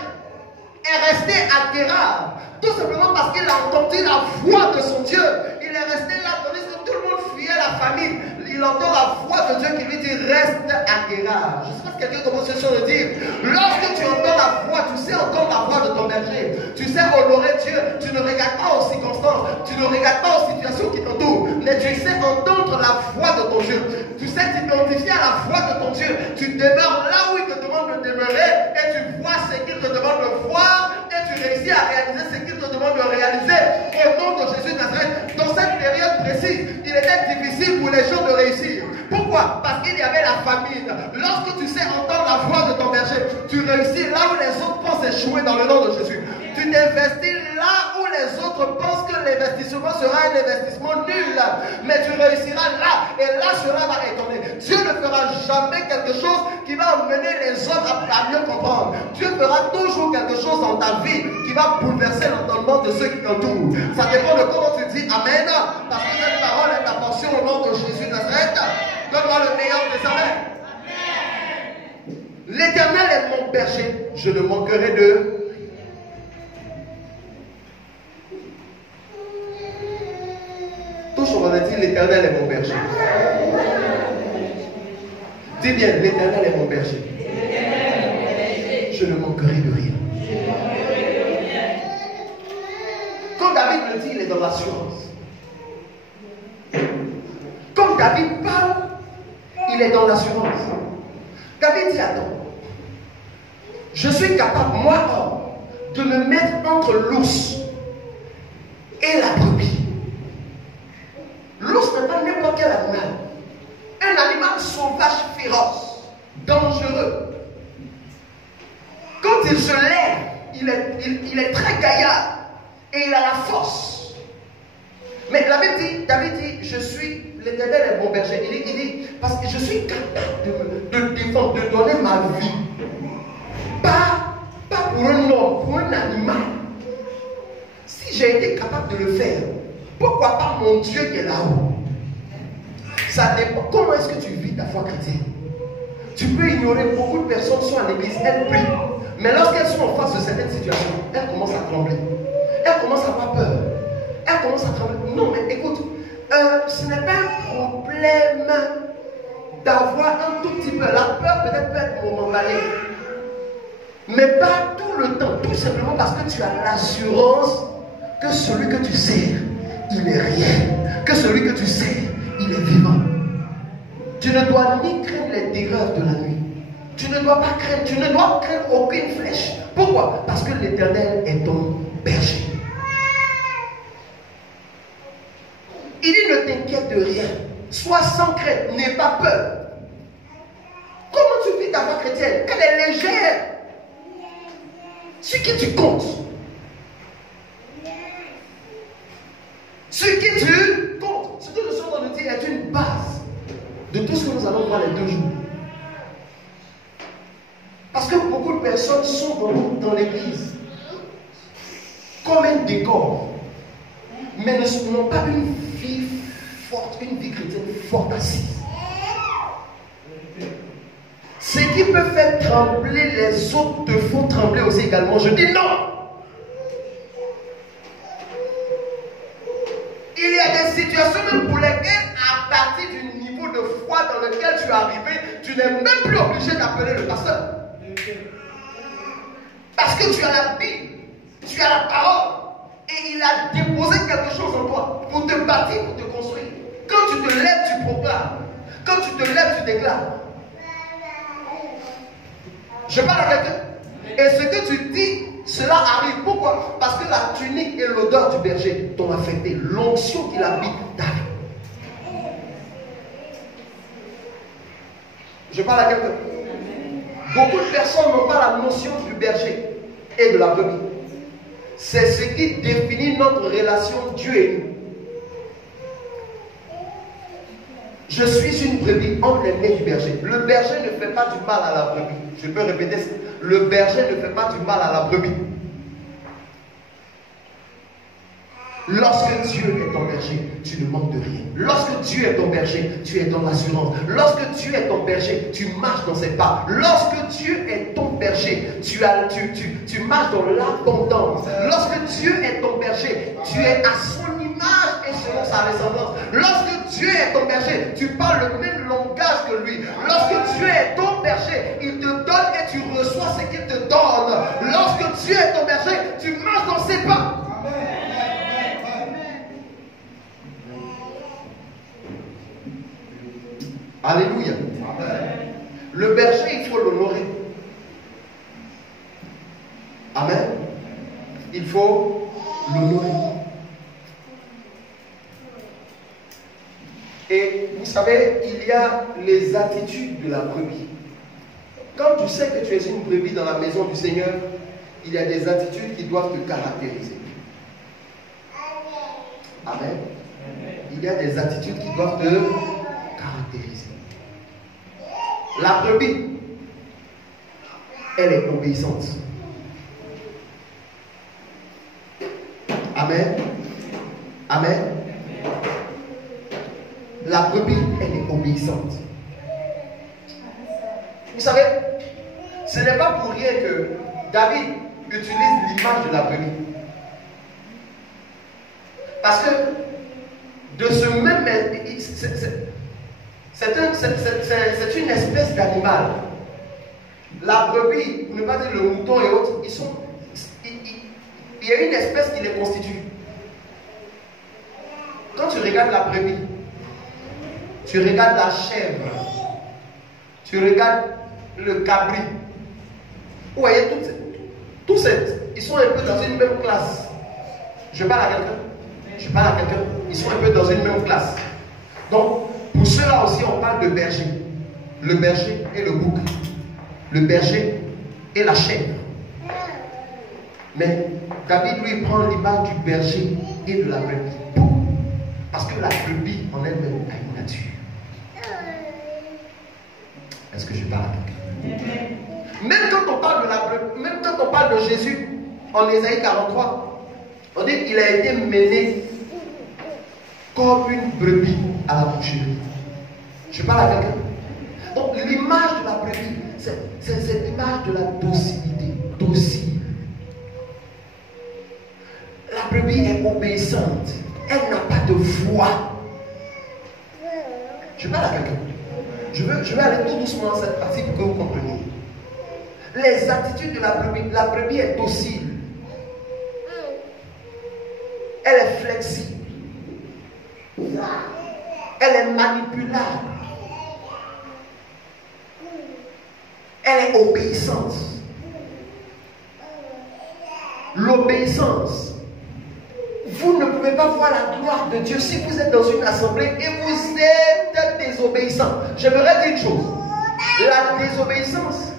est resté à Guérard, tout simplement parce qu'il a entendu la voix de son Dieu. Il est resté là, tandis que tout le monde fuyait la famine. Il entend la voix de Dieu qui lui dit reste à Guérard. Je ne sais pas si quelqu'un commence à le dire. Lorsque tu entends la voix, tu sais entendre la voix de ton berger. Tu sais honorer Dieu. Tu ne regardes pas aux circonstances. Tu ne regardes pas aux situations qui t'entourent. Mais tu sais entendre la voix de ton Dieu. Tu sais t'identifier à la voix de ton Dieu. Tu demeures là où il te demande de demeurer et tu vois ce qu'il te demande de voir et tu réussis à réaliser ce qu'il te demande de réaliser au nom de Jésus de Nazareth. Dans cette période précise, il était difficile pour les gens de réussir. Pourquoi? Parce qu'il y avait la famine. Lorsque tu sais entendre la voix de ton berger, tu réussis là où les autres pensent échouer dans le nom de Jésus. Tu t'investis là où les autres pensent que l'investissement sera un investissement nul. Mais tu réussiras là. Et là, cela va étonner. Dieu ne fera jamais quelque chose qui va amener les hommes à mieux comprendre. Dieu fera toujours quelque chose dans ta vie qui va bouleverser l'entendement de ceux qui t'entourent. Ça dépend de comment tu dis Amen. Parce que cette parole est ta portion au nom de Jésus de Nazareth. Donne-moi le meilleur des Amen. L'Éternel est mon berger. Je ne manquerai de... Touche, on va dire l'Éternel est mon berger. Dis bien, l'Éternel est mon berger. Je ne manquerai de rien. Quand David le dit, il est dans l'assurance. Quand David parle, il est dans l'assurance. David dit, attends, je suis capable, moi, homme, de me mettre entre l'ours et la brebis. L'ours n'est pas n'importe quel animal. Un animal sauvage, féroce, dangereux. Quand il se lève, il est très gaillard et il a la force. Mais David dit, je suis, l'Éternel est mon berger. Il dit, parce que je suis capable de défendre, de donner ma vie. Pas pour un homme, pour un animal. Si j'ai été capable de le faire, pourquoi pas mon Dieu qui est là-haut? Ça dépend. Comment est-ce que tu vis ta foi chrétienne? Tu peux ignorer, beaucoup de personnes sont à l'église, elles prient. Mais lorsqu'elles sont en face de certaines situations, elles commencent à trembler. Elles commencent à avoir peur. Elles commencent à trembler. Non, mais écoute, ce n'est pas un problème d'avoir un tout petit peu. La peur peut être momentanée. Mais pas tout le temps. Tout simplement parce que tu as l'assurance que celui que tu sers, il est réel. Que celui que tu sers, il est vivant. Tu ne dois ni craindre les terreurs de la nuit. Tu ne dois pas craindre, tu ne dois craindre aucune flèche. Pourquoi? Parce que l'Éternel est ton berger. Il dit ne t'inquiète de rien. Sois sans crainte, n'aie pas peur. est légère. Sur qui tu comptes. Sur qui tu comptes. Ce que je suis en train de dire est une base de tout ce que nous allons voir les 2 jours. Parce que beaucoup de personnes sont dans l'église comme un décor, mais n'ont pas une vie forte, une vie chrétienne forte assise. Ce qui peut faire trembler les autres te font trembler aussi également. Je dis non. Il y a des situations même pour lesquelles, à partir du niveau de foi dans lequel tu es arrivé, tu n'es même plus obligé d'appeler le pasteur. Parce que tu as la Bible, tu as la parole, et il a déposé quelque chose en toi pour te bâtir, pour te construire. Quand tu te lèves, tu proclames. Quand tu te lèves, tu déclares. Je parle à quelqu'un. Et ce que tu dis, cela arrive. Pourquoi? Parce que la tunique et l'odeur du berger t'ont affecté. L'onction qui l'habite t'arrive. Je parle à quelqu'un. Beaucoup de personnes n'ont pas la notion du berger et de la brebis. C'est ce qui définit notre relation Dieu et nous. Je suis une brebis entre les mains du berger. Le berger ne fait pas du mal à la brebis. Je peux répéter ça. Le berger ne fait pas du mal à la brebis. Lorsque Dieu est ton berger, tu ne manques de rien. Lorsque Dieu est ton berger, tu es dans l'assurance. Lorsque Dieu est ton berger, tu marches dans ses pas. Lorsque Dieu est ton berger, tu marches dans l'abondance. Lorsque Dieu est ton berger, tu es à son image et selon sa ressemblance. Lorsque Dieu est ton berger, tu parles le même langage que lui. Lorsque Dieu est ton berger, il te donne et tu reçois ce qu'il te donne. Lorsque Dieu est ton berger, tu marches dans ses pas. Alléluia. Le berger, il faut l'honorer. Amen. Il faut l'honorer. Et vous savez, il y a les attitudes de la brebis. Quand tu sais que tu es une brebis dans la maison du Seigneur, il y a des attitudes qui doivent te caractériser. Amen. Il y a des attitudes qui doivent te caractériser. La brebis, elle est obéissante. Amen. Amen. La brebis, elle est obéissante. Vous savez, ce n'est pas pour rien que David utilise l'image de la brebis. Parce que de ce même... C'est une espèce d'animal. La brebis, pour ne pas dire le mouton et autres, il y a une espèce qui les constitue. Quand tu regardes la brebis, tu regardes la chèvre, tu regardes le cabri. Vous voyez, tous ils sont un peu dans une même classe. Je parle à quelqu'un. Ils sont un peu dans une même classe. Donc, pour cela aussi, on parle de berger. Le berger et le bouc. Le berger et la chèvre. Mais David, lui, prend l'image du berger et de la brebis. Parce que la brebis en elle-même a une nature. Est-ce que je parle à quelqu'un? Même quand on parle de la brebis, même quand on parle de Jésus, en Ésaïe 43, on dit qu'il a été mené comme une brebis à la boucherie. Je parle à quelqu'un. Donc l'image de la brebis, c'est cette image de la docilité, docile. La brebis est obéissante. Elle n'a pas de foi. Je parle à quelqu'un. Je vais aller tout doucement dans cette partie pour que vous compreniez. Les attitudes de la brebis est docile. Elle est flexible. Elle est manipulable. Elle est obéissante. L'obéissance. Vous ne pouvez pas voir la gloire de Dieu si vous êtes dans une assemblée et vous êtes désobéissant. J'aimerais dire une chose. La désobéissance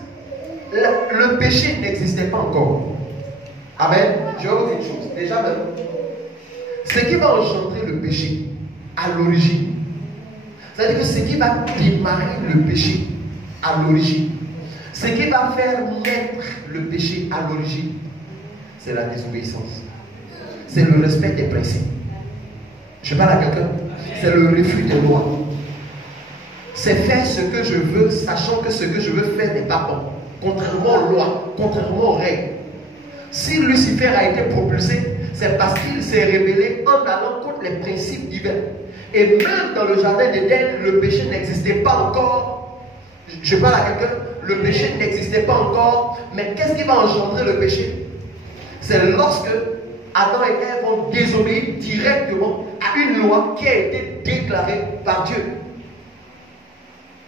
le péché n'existait pas encore. Amen. Je vais vous dire une chose. Déjà même, ce qui va engendrer le péché à l'origine, c'est-à-dire que ce qui va démarrer le péché à l'origine, ce qui va faire naître le péché à l'origine, c'est la désobéissance. C'est le respect des principes. Je parle à quelqu'un. C'est le refus des lois. C'est faire ce que je veux, sachant que ce que je veux faire n'est pas bon. Contrairement aux lois, contrairement aux règles. Si Lucifer a été propulsé, c'est parce qu'il s'est rébellé en allant contre les principes divins. Et même dans le jardin d'Éden, le péché n'existait pas encore. Je parle à quelqu'un, le péché n'existait pas encore. Mais qu'est-ce qui va engendrer le péché? C'est lorsque Adam et Ève vont désobéir directement à une loi qui a été déclarée par Dieu.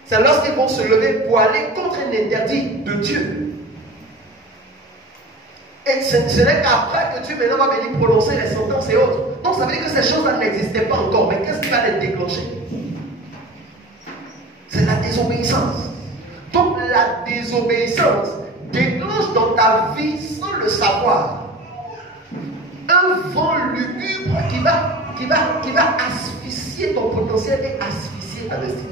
C'est lorsqu'ils vont se lever pour aller contre un interdit de Dieu. Et ce n'est qu'après que Dieu maintenant va venir prononcer les sentences et autres. Donc ça veut dire que ces choses-là n'existaient pas encore. Mais qu'est-ce qui va les déclencher? C'est la désobéissance. Donc la désobéissance déclenche dans ta vie sans le savoir un vent lugubre qui va asphyxier ton potentiel et asphyxier ta destinée.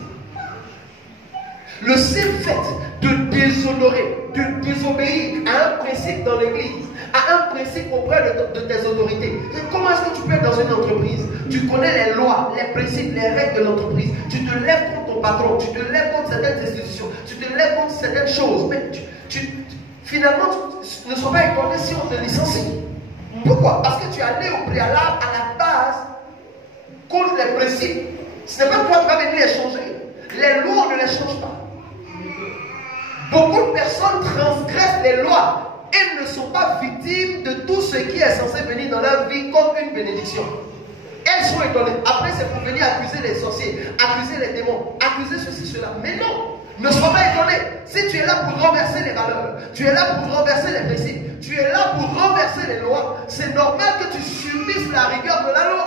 Le seul fait de déshonorer, de désobéir à un principe dans l'église, à un principe auprès de tes autorités. Comment est-ce que tu peux être dans une entreprise? Tu connais les lois, les principes, les règles de l'entreprise. Tu te lèves contre ton patron, tu te lèves contre certaines institutions, tu te lèves contre certaines choses. Mais finalement, tu ne sois pas étonné si on te licencie. Pourquoi? Parce que tu es allé au préalable, à la base, contre les principes. Ce n'est pas toi qui vas venir les changer. Les lois, on ne les change pas. Beaucoup de personnes transgressent les lois. Elles ne sont pas victimes de tout ce qui est censé venir dans leur vie comme une bénédiction. Elles sont étonnées. Après, c'est pour venir accuser les sorciers, accuser les démons, accuser ceci, cela. Mais non, ne sois pas étonné. Si tu es là pour renverser les valeurs, tu es là pour renverser les principes, tu es là pour renverser les lois, c'est normal que tu subisses la rigueur de la loi.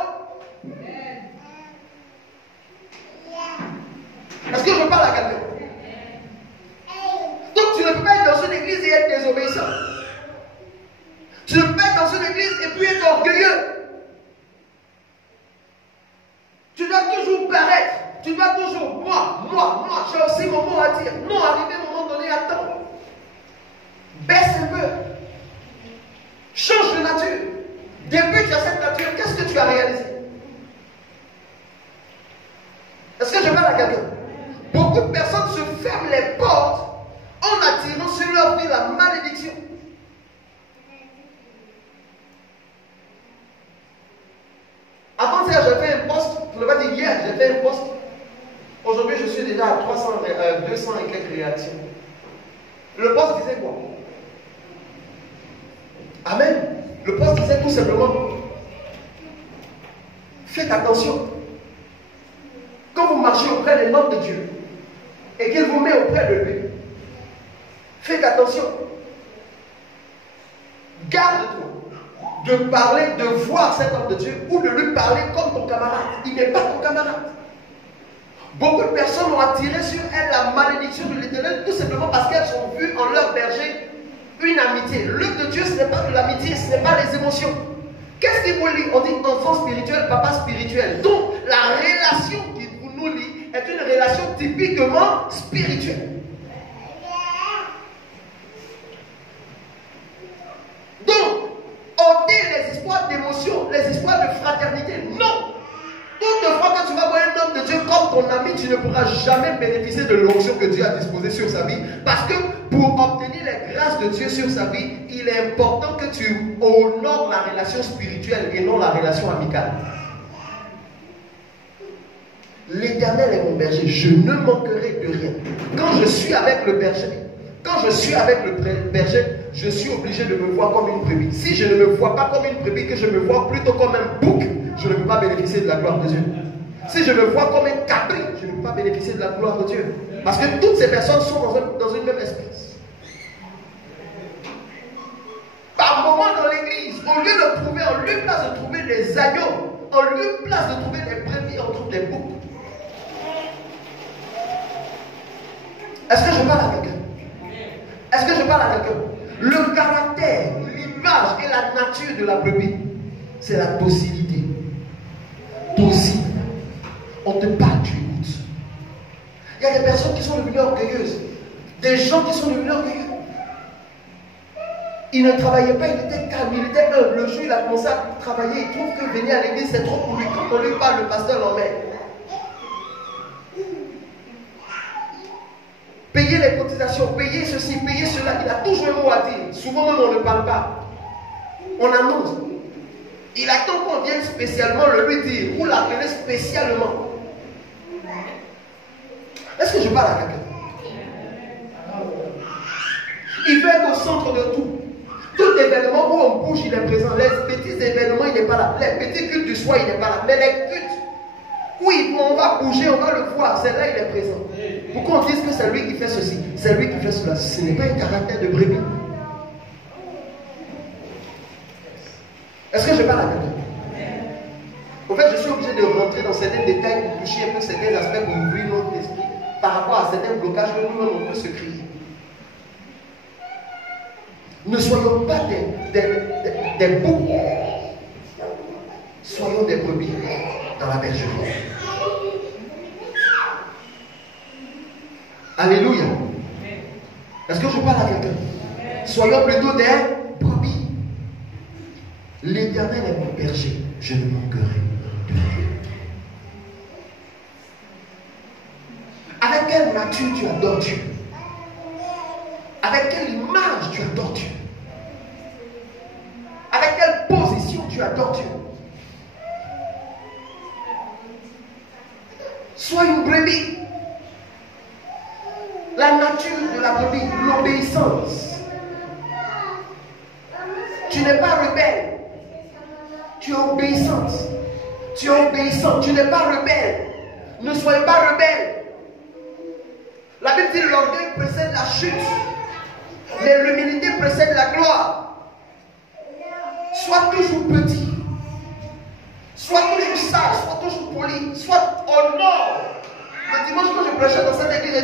Est-ce que je parle à quelqu'un? Donc tu ne peux pas être dans une église et être désobéissant. Tu ne peux pas être dans une église et puis être orgueilleux. Tu dois toujours paraître. Tu dois toujours, moi, j'ai aussi mon mot à dire. Non, arrivé à un moment donné, attends. Baisse un peu. Change de nature. Depuis que tu as cette nature, qu'est-ce que tu as réalisé? Est-ce que je parle à quelqu'un? Beaucoup de personnes se ferment les portes en attirant sur leur vie la malédiction. Avant-hier, j'ai fait un post, je ne vais pas dire hier, j'ai fait un post. Aujourd'hui, je suis déjà à 200 et quelques réactions. Le post disait quoi? Amen. Le post disait tout simplement, faites attention. Quand vous marchez auprès des noms de Dieu et qu'il vous met auprès de lui, faites attention. Garde-toi de parler, de voir cet homme de Dieu ou de lui parler comme ton camarade. Il n'est pas ton camarade. Beaucoup de personnes ont attiré sur elles la malédiction de l'Éternel tout simplement parce qu'elles ont vu en leur berger une amitié. L'œuvre de Dieu, ce n'est pas de l'amitié, ce n'est pas les émotions. Qu'est-ce qu'il vous lie? On dit enfant spirituel, papa spirituel. Donc, la relation qui nous lie est une relation typiquement spirituelle. Donc, ôter les espoirs d'émotion, les espoirs de fraternité, non. Toutefois, quand tu vas voir un homme de Dieu comme ton ami, tu ne pourras jamais bénéficier de l'onction que Dieu a disposée sur sa vie. Parce que pour obtenir les grâces de Dieu sur sa vie, il est important que tu honores la relation spirituelle et non la relation amicale. L'Éternel est mon berger, je ne manquerai de rien. Quand je suis avec le berger, je suis obligé de me voir comme une brebis. Si je ne me vois pas comme une brebis, que je me vois plutôt comme un bouc, je ne peux pas bénéficier de la gloire de Dieu. Si je me vois comme un cabri, je ne peux pas bénéficier de la gloire de Dieu. Parce que toutes ces personnes sont dans une même espèce. Par moment dans l'église, au lieu de trouver, en lieu de place de trouver des agneaux, en lieu de place de trouver des brebis, on trouve des boucs. Est-ce que je parle à quelqu'un? Est-ce que je parle à quelqu'un? Le caractère, l'image et la nature de la brebis, c'est la docilité. Docile. On te parle, tu écoutes. Il y a des personnes qui sont devenues orgueilleuses. Des gens qui sont devenus orgueilleux. Il ne travaillait pas, il était calme, il était humble. Le jour où il a commencé à travailler, il trouve que venir à l'église c'est trop pour lui. Quand on lui parle, le pasteur l'emmène. Payer les cotisations, payer ceci, payer cela, il a toujours un mot à dire. Souvent même on ne parle pas. On annonce. Il attend qu'on vienne spécialement le lui dire ou l'appeler spécialement. Est-ce que je parle à quelqu'un? Il veut être au centre de tout. Tout événement où on bouge, il est présent. Les petits événements, il n'est pas là. Les petits cultes du soir, il n'est pas là. Mais les cultes, oui, on va bouger, on va le voir. C'est là, il est présent. Pourquoi on dit que c'est lui qui fait ceci, c'est lui qui fait cela? Ce n'est pas un caractère de brebis. Est-ce que je parle à quelqu'un? En fait, je suis obligé de rentrer dans certains détails pour toucher un peu certains aspects pour ouvrir notre esprit par rapport à certains blocages que nous-mêmes on peut se créer. Ne soyons pas des boucs. Soyons des brebis dans la bergerie. Alléluia. Est-ce que je parle à quelqu'un? Soyons plutôt des brebis. L'Éternel est mon berger. Je ne manquerai de rien. Avec quelle nature tu adores Dieu? Avec quelle image tu adores Dieu? Avec quelle position tu adores Dieu? Sois une brebis. La nature de la brebis, l'obéissance. Tu n'es pas rebelle. Tu es obéissante. Tu es obéissante. Tu n'es pas rebelle. Ne soyez pas rebelle. La Bible dit l'orgueil précède la chute. Mais l'humilité précède la gloire. Sois toujours petit. Sois toujours sage. Sois toujours poli. Sois honore. Le dimanche quand je prêchais dans cette église, j'ai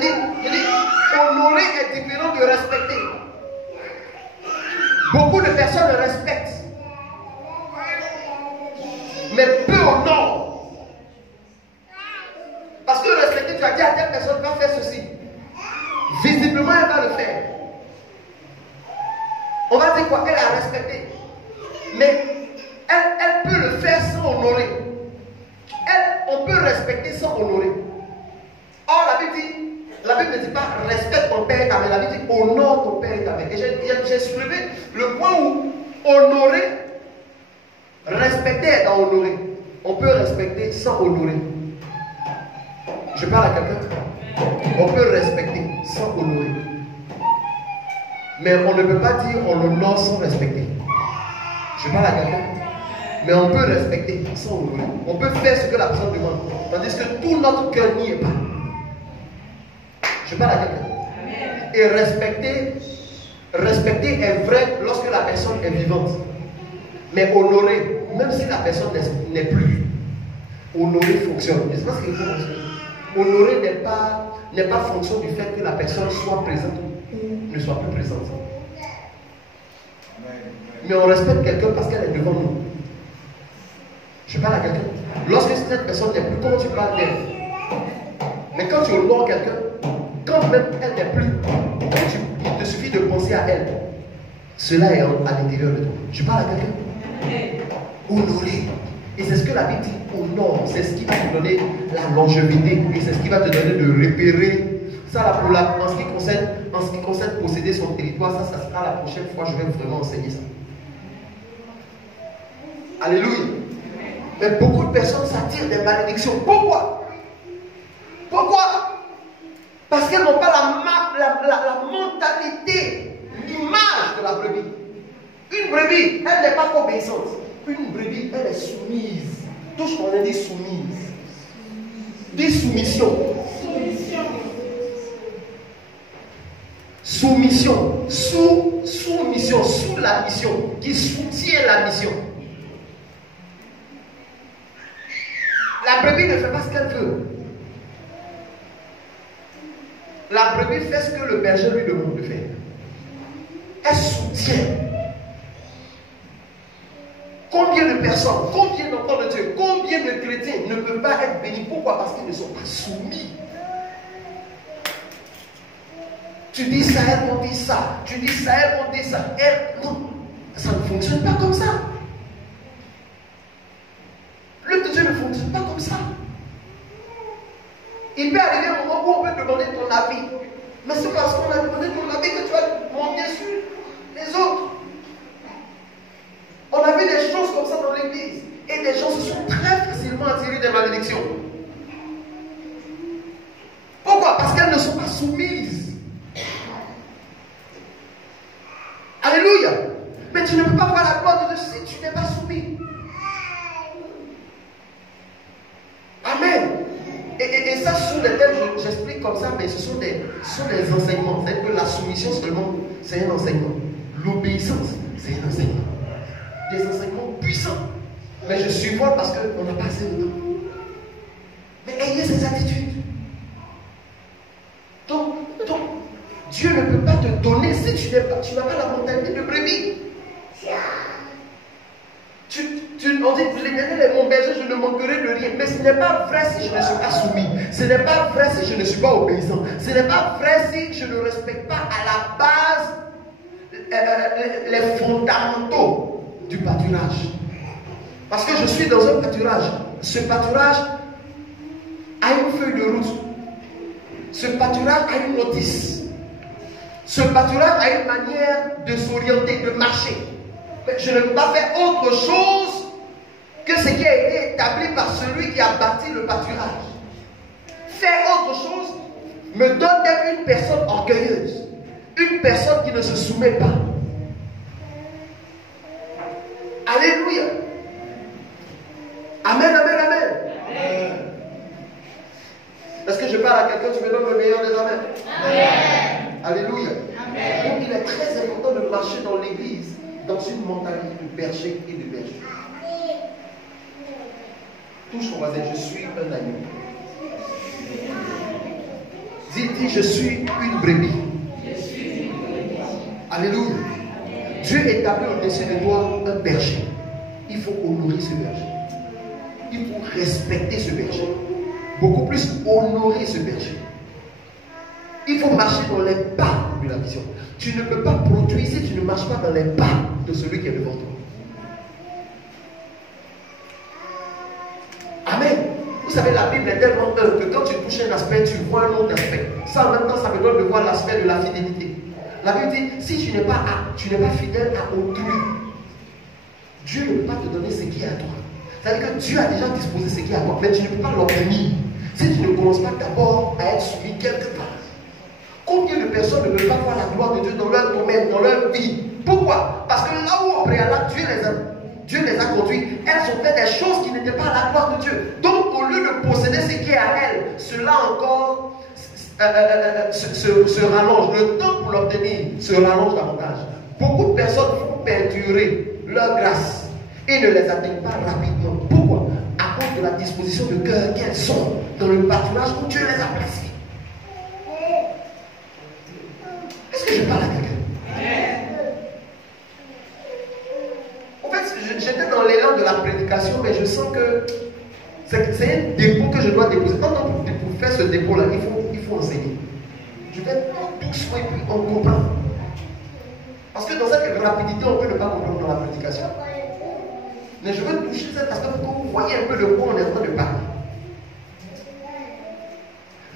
dit, honorer est différent de respecter. Beaucoup de personnes le respectent. Mais peu honorent. Parce que respecter, tu as dit à telle personne, va faire ceci. Visiblement, elle va le faire. On va dire quoi? Elle a respecté. Mais elle peut le faire sans honorer. On peut respecter sans honorer. Or, la Bible ne dit pas respecte ton père et ta mère. La Bible dit honore ton père et ta mère. Et j'ai soulevé le point où honorer, respecter est dans honorer. On peut respecter sans honorer. Je parle à quelqu'un. On peut respecter sans honorer. Mais on ne peut pas dire on honore sans respecter. Je parle à quelqu'un. Mais on peut respecter sans honorer. On peut faire ce que la personne demande. Tandis que tout notre cœur n'y est pas. Je parle à quelqu'un. Et respecter est vrai lorsque la personne est vivante. Mais honorer, même si la personne n'est plus, honorer fonctionne. Je ne sais pas ce que je veux. Honorer n'est pas fonction du fait que la personne soit présente ou ne soit plus présente. Mais on respecte quelqu'un parce qu'elle est devant nous. Je parle à quelqu'un. Lorsque cette personne n'est plus, comment tu parles d'elle? Mais quand tu honores quelqu'un, quand même elle n'est plus, il te suffit de penser à elle. Cela est à l'intérieur de toi. Je parle à quelqu'un. Honorer. Et c'est ce que la Bible dit, honore. C'est ce qui va te donner la longévité. Et c'est ce qui va te donner de repérer. Ça, là, en ce qui concerne posséder son territoire, ça sera la prochaine fois, je vais vraiment enseigner ça. Alléluia. Mais beaucoup de personnes s'attirent des malédictions. Pourquoi? Pourquoi? Parce qu'elles n'ont pas la mentalité, l'image de la brebis. Une brebis, elle n'est pas obéissante. Une brebis, elle est soumise. Touche mon nom, dit soumise. Dis soumission. Soumission. Soumission. Sous la mission. Qui soutient la mission. La brebis ne fait pas ce qu'elle veut. La brebis fait ce que le berger lui demande de faire. Elle soutient. Combien de personnes, combien d'enfants de Dieu, combien de chrétiens ne peuvent pas être bénis? Pourquoi? Parce qu'ils ne sont pas soumis. Tu dis ça, elle, on dit ça. Tu dis ça, elle, on dit ça. Elle, non, ça ne fonctionne pas comme ça. Le de Dieu ne fonctionne pas comme ça. Il peut arriver un moment où on peut demander ton avis. Mais c'est parce qu'on a demandé ton avis que tu vas monter sur les autres. On a vu des choses comme ça dans l'église. Et des gens se sont très facilement attirés des malédictions. Pourquoi? Parce qu'elles ne sont pas soumises. Alléluia. Mais tu ne peux pas voir la gloire de Dieu si tu n'es pas soumis. Amen. Et ça, ce sont des thèmes, j'explique comme ça, mais ce sont des enseignements. C'est-à-dire que la soumission seulement, c'est un enseignement. L'obéissance, c'est un enseignement. Des enseignements puissants. Mais je survole parce qu'on n'a pas assez de temps. Mais ayez ces attitudes. Donc, Dieu ne peut pas te donner si tu n'as pas la mentalité de brebis. On dit, l'Éternel est mon berger, je ne manquerai de rien. Mais ce n'est pas vrai si je ne suis pas soumis. Ce n'est pas vrai si je ne suis pas obéissant. Ce n'est pas vrai si je ne respecte pas à la base les fondamentaux du pâturage. Parce que je suis dans un pâturage. Ce pâturage a une feuille de route. Ce pâturage a une notice. Ce pâturage a une manière de s'orienter, de marcher. Mais je ne peux pas faire autre chose que ce qui a été établi par celui qui a bâti le pâturage. Faire autre chose me donne d'être une personne orgueilleuse, une personne qui ne se soumet pas. Alléluia. Amen, amen, amen. Amen. Est-ce que je parle à quelqu'un, tu me donnes le meilleur des amens? Amen. Alléluia. Amen. Donc il est très important de marcher dans l'église dans une mentalité de berger et de berger. Touche ton voisin, je suis un agneau. Dis, je suis une brebis. Alléluia. Dieu établit au-dessus de toi un berger. Il faut honorer ce berger. Il faut respecter ce berger. Beaucoup plus honorer ce berger. Il faut marcher dans les pas de la vision. Tu ne peux pas produire si tu ne marches pas dans les pas de celui qui est devant toi. Amen. Vous savez, la Bible est tellement humble que quand tu touches un aspect, tu vois un autre aspect. Ça, en même temps, ça me donne de voir l'aspect de la fidélité. La Bible dit, si tu n'es pas fidèle à autrui, Dieu ne peut pas te donner ce qui est à toi. C'est-à-dire que Dieu a déjà disposé ce qui est à toi, mais tu ne peux pas l'obtenir si tu ne commences pas d'abord à être soumis quelque part. Combien de personnes ne peuvent pas voir la gloire de Dieu dans leur domaine, dans leur vie? Pourquoi? Parce que là où au préalable Dieu les a conduits, elles ont fait des choses qui n'étaient pas à la gloire de Dieu. Donc au lieu de posséder ce qui est à elles, cela encore se rallonge. Le temps pour l'obtenir se rallonge davantage. Beaucoup de personnes font perdurer leur grâce et ne les atteignent pas rapidement. Pourquoi? À cause de la disposition de cœur qu'elles sont dans le pâturage où Dieu les a placées. Est-ce que je parle à quelqu'un? En fait, j'étais dans l'élan de la prédication, mais je sens que c'est un dépôt que je dois déposer. Pour faire ce dépôt-là, il faut enseigner. Je vais doucement et puis on comprend. Parce que dans cette rapidité, on peut ne pas comprendre dans la prédication. Mais je veux toucher cet aspect pour que vous voyez un peu de quoi on est en train de parler.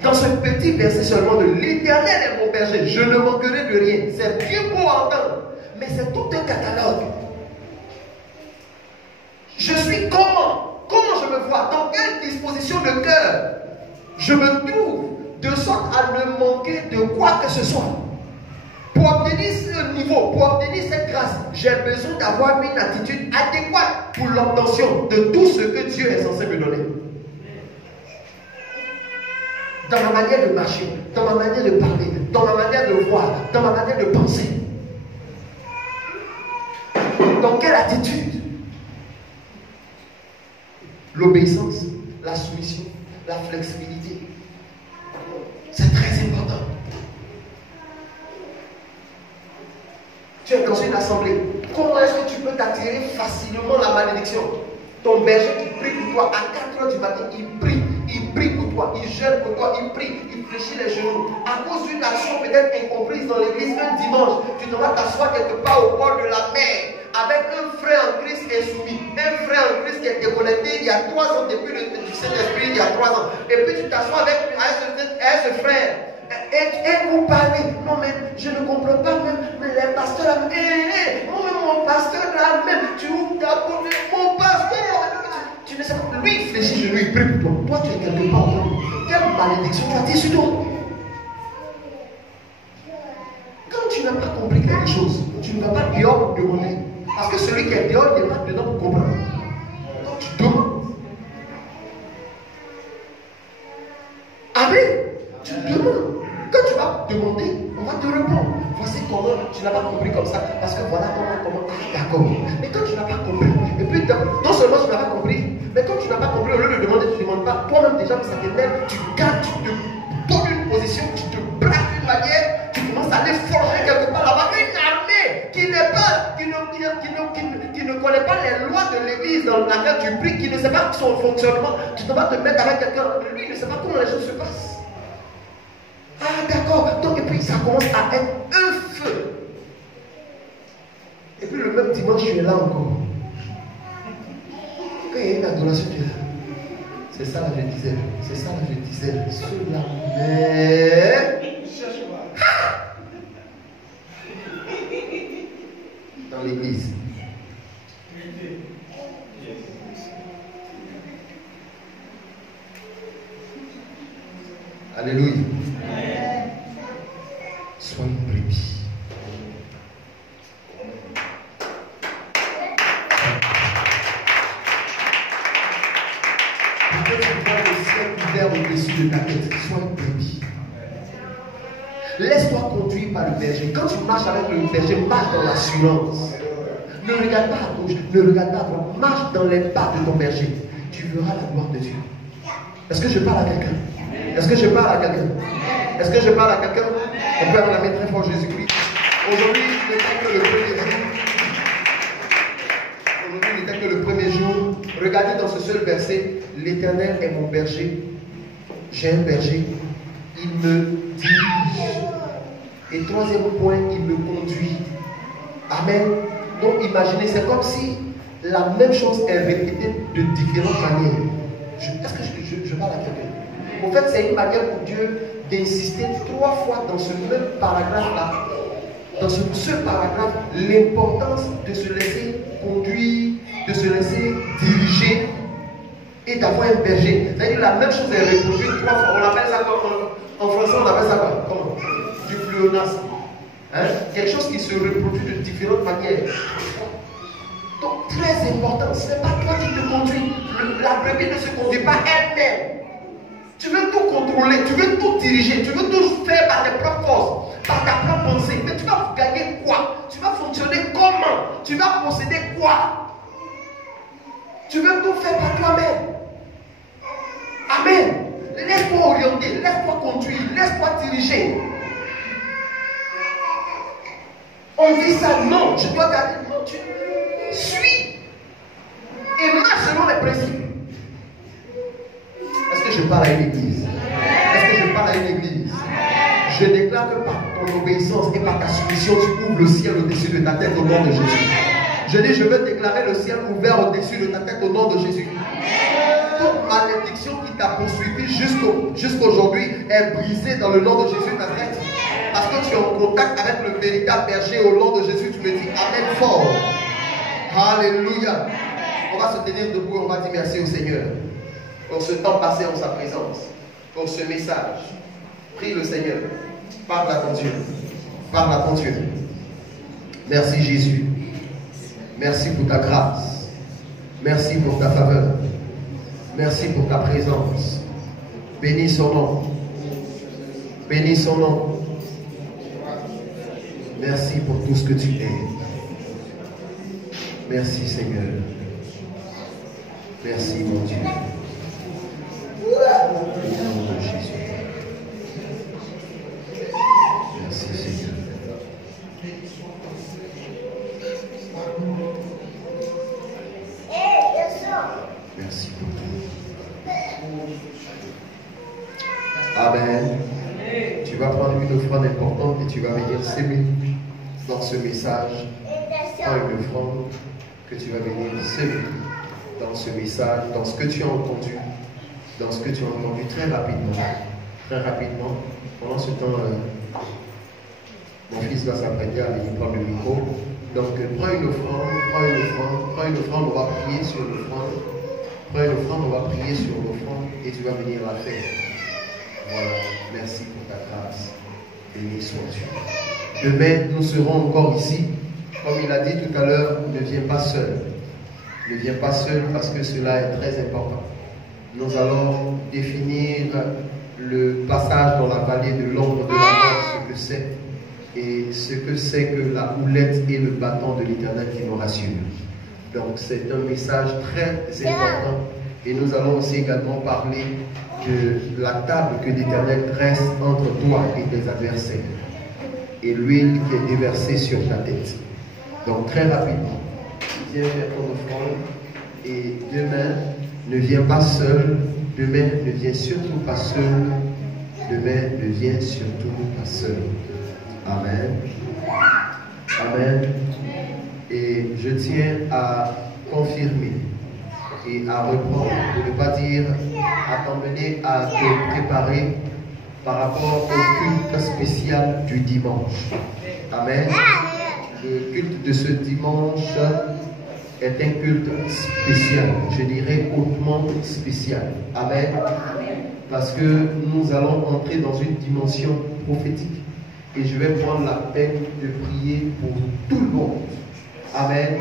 Dans ce petit verset seulement de l'Éternel est mon berger, je ne manquerai de rien. C'est bien beau à entendre, mais c'est tout un catalogue. Je suis comment? Comment je me vois? Dans quelle disposition de cœur je me trouve de sorte à ne manquer de quoi que ce soit? Pour obtenir ce niveau, pour obtenir cette grâce, j'ai besoin d'avoir une attitude adéquate pour l'obtention de tout ce que Dieu est censé me donner. Dans ma manière de marcher, dans ma manière de parler, dans ma manière de voir, dans ma manière de penser. Dans quelle attitude? L'obéissance, la soumission, la flexibilité. C'est très important. une assemblée, comment est-ce que tu peux t'attirer facilement la malédiction? Ton berger qui prie pour toi à 4 heures du matin, il prie pour toi, il jeûne pour toi, il prie, il fléchit les genoux. À cause d'une action peut-être incomprise dans l'église, un dimanche, tu te vas t'asseoir quelque part au bord de la mer avec un frère en Christ insoumis, un frère en Christ qui est déconnecté il y a 3 ans depuis du Saint-Esprit, il y a 3 ans. Et puis tu t'assois avec ce frère. Et vous parlez, non mais je ne comprends pas même les pasteurs, mon pasteur là même, tu ouvres ta bouche, mon pasteur, tu ne sais pas, lui il fléchit de lui, il prie pour toi, toi tu es quelque part, quelle malédiction tu as dit sur toi. Quand tu n'as pas compris quelque chose, tu ne vas pas dehors pour demander, parce que celui qui est dehors n'est pas dedans pour comprendre. Donc tu demandes. Amen. Tu demandes. Quand tu vas demander, on va te répondre. Voici comment tu n'as pas compris comme ça. Parce que voilà comment. D'accord. Mais quand tu n'as pas compris, et puis non seulement tu n'as pas compris, mais quand tu n'as pas compris, au lieu de demander, tu ne demandes pas. Toi-même déjà, ça t'énerve, tu gardes, tu te donnes une position, tu te braques d'une manière, tu commences à aller forger quelque part là-bas. Une armée qui ne connaît pas les lois de l'église dans laquelle tu pries, qui ne sait pas son fonctionnement. Tu ne vas te mettre avec quelqu'un, lui, il ne sait pas comment les choses se passent. Ah d'accord, donc et puis ça commence à être un feu. Et puis le même dimanche, tu es là encore. Quand il y a une adoration, tu es là. C'est ça là, je disais. Cela mais dans l'église. Alléluia. Sois une brebis. Peut-être tu vois le ciel ouvert au-dessus de ta tête. Sois une brebis. Laisse-toi conduire par le berger. Quand tu marches avec le berger, marche dans l'assurance. Ne regarde pas à gauche, ne regarde pas à droite. Marche dans les pas de ton berger. Tu verras la gloire de Dieu. Est-ce que je parle à quelqu'un? Est-ce que je parle à quelqu'un? Est-ce que je parle à quelqu'un? On peut acclamer très fort Jésus-Christ. Aujourd'hui, il n'était que le premier jour. Aujourd'hui, il n'était que le premier jour. Regardez dans ce seul verset. L'Éternel est mon berger. J'ai un berger. Il me dirige. Et troisième point, il me conduit. Amen. Donc imaginez, c'est comme si la même chose est répétée de différentes manières. Est-ce que je parle à quelqu'un? En fait, c'est une manière pour Dieu d'insister 3 fois dans ce même paragraphe-là, dans ce paragraphe, l'importance de se laisser conduire, de se laisser diriger et d'avoir un berger. C'est-à-dire la même chose est reproduite 3 fois. On appelle ça en français, on appelle ça quoi? Comment? Du pléonasme. Hein? Quelque chose qui se reproduit de différentes manières. Donc, très important, ce n'est pas toi qui te conduis. La brebis ne se conduit pas elle-même. Tu veux tout contrôler, tu veux tout diriger, tu veux tout faire par tes propres forces, par ta propre pensée. Mais tu vas gagner quoi? Tu vas fonctionner comment? Tu vas posséder quoi? Tu veux tout faire par toi-même. Amen. Laisse-toi orienter, laisse-toi conduire, laisse-toi diriger. On dit ça, non, je dois garder, non, tu suis et marche selon les principes. Est-ce que je parle à une église? Est-ce que je parle à une église? Je déclare que par ton obéissance et par ta soumission, tu ouvres le ciel au-dessus de ta tête au nom de Jésus. Je dis, je veux déclarer le ciel ouvert au-dessus de ta tête au nom de Jésus. Toute malédiction qui t'a poursuivi jusqu'aujourd'hui est brisée dans le nom de Jésus Nazareth. Parce que tu es en contact avec le véritable berger au nom de Jésus, tu me dis Amen fort. Alléluia. On va se tenir debout, on va dire merci au Seigneur pour ce temps passé en sa présence, pour ce message. Prie le Seigneur. Parle à ton Dieu. Parle à ton Dieu. Merci Jésus. Merci pour ta grâce. Merci pour ta faveur. Merci pour ta présence. Bénis son nom. Bénis son nom. Merci pour tout ce que tu es. Merci Seigneur. Merci mon Dieu. Au nom de Jésus. Merci Seigneur. Amen. Tu vas prendre une offrande importante et tu vas venir s'aimer dans ce message. Prends une offrande que tu vas venir s'aimer dans ce message, dans ce que tu as entendu, très rapidement. Très rapidement. Pendant ce temps, mon fils va s'apprêter à venir prendre le micro. Donc, prends une offrande, on va prier sur l'offrande. Prends une offrande, on va prier sur l'offrande et tu vas venir la faire. Voilà, merci pour ta grâce. Béni sois-tu. Demain, nous serons encore ici. Comme il a dit tout à l'heure, ne viens pas seul. Ne viens pas seul parce que cela est très important. Nous allons définir le passage dans la vallée de l'ombre de la mort, ce que c'est. Et ce que c'est que la houlette et le bâton de l'Éternel qui nous rassure. Donc c'est un message très important. Et nous allons aussi également parler de la table que l'Éternel dresse entre toi et tes adversaires. Et l'huile qui est déversée sur ta tête. Donc très rapidement, viens faire ton offrande. Et demain, ne viens pas seul. Demain, ne viens surtout pas seul. Demain, ne viens surtout pas seul. Amen. Amen. Et je tiens à confirmer et à reprendre, pour ne pas dire, à t'emmener à te préparer par rapport au culte spécial du dimanche. Amen. Le culte de ce dimanche est un culte spécial, je dirais hautement spécial. Amen. Parce que nous allons entrer dans une dimension prophétique. Et je vais prendre la peine de prier pour tout le monde. Amen.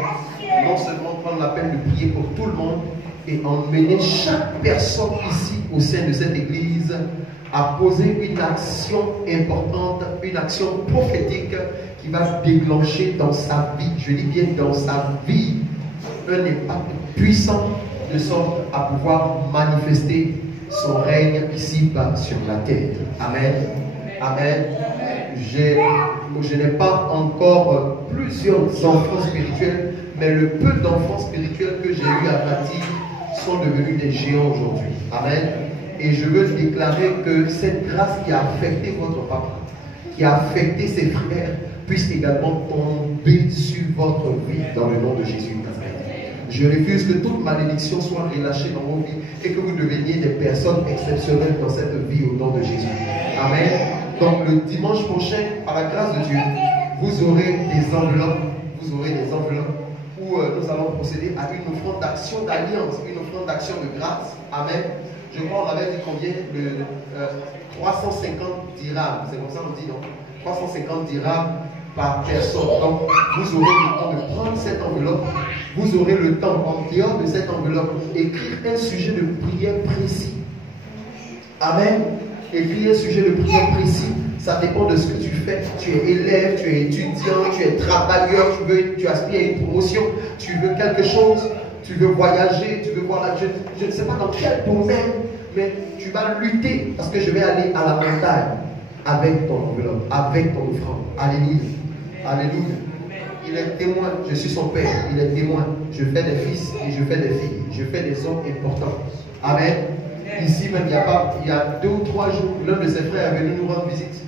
Non seulement prendre la peine de prier pour tout le monde et emmener chaque personne ici au sein de cette église à poser une action importante, une action prophétique qui va déclencher dans sa vie, je dis bien dans sa vie, un impact puissant de sorte à pouvoir manifester son règne ici-bas sur la terre. Amen. Amen. Je n'ai pas encore plusieurs enfants spirituels, mais le peu d'enfants spirituels que j'ai eu à bâtir sont devenus des géants aujourd'hui. Amen. Et je veux déclarer que cette grâce qui a affecté votre papa, qui a affecté ses frères, puisse également tomber sur votre vie dans le nom de Jésus. Je refuse que toute malédiction soit relâchée dans vos vies et que vous deveniez des personnes exceptionnelles dans cette vie au nom de Jésus. Amen. Donc le dimanche prochain, par la grâce de Dieu, vous aurez des enveloppes. Vous aurez des enveloppes où nous allons procéder à une offrande d'action d'alliance, une offrande d'action de grâce. Amen. Je crois qu'on avait dit combien de 350 dirhams. C'est comme ça qu'on dit, non? 350 dirhams par personne. Donc vous aurez le temps de prendre cette enveloppe. Vous aurez le temps, en dehors de cette enveloppe, écrire un sujet de prière précis. Amen. Écrire un sujet de prière précis, ça dépend de ce que tu fais. Tu es élève, tu es étudiant, tu es travailleur, tu aspires à une promotion, tu veux quelque chose, tu veux voyager, tu veux voir la... Je ne sais pas dans quel domaine, mais tu vas lutter parce que je vais aller à la montagne avec ton enveloppe, avec ton offrande. Alléluia. Alléluia. Il est témoin, je suis son père, il est témoin. Je fais des fils et je fais des filles, je fais des hommes importants. Amen. Ici même, il y a 2 ou 3 jours, l'un de ses frères est venu nous rendre visite.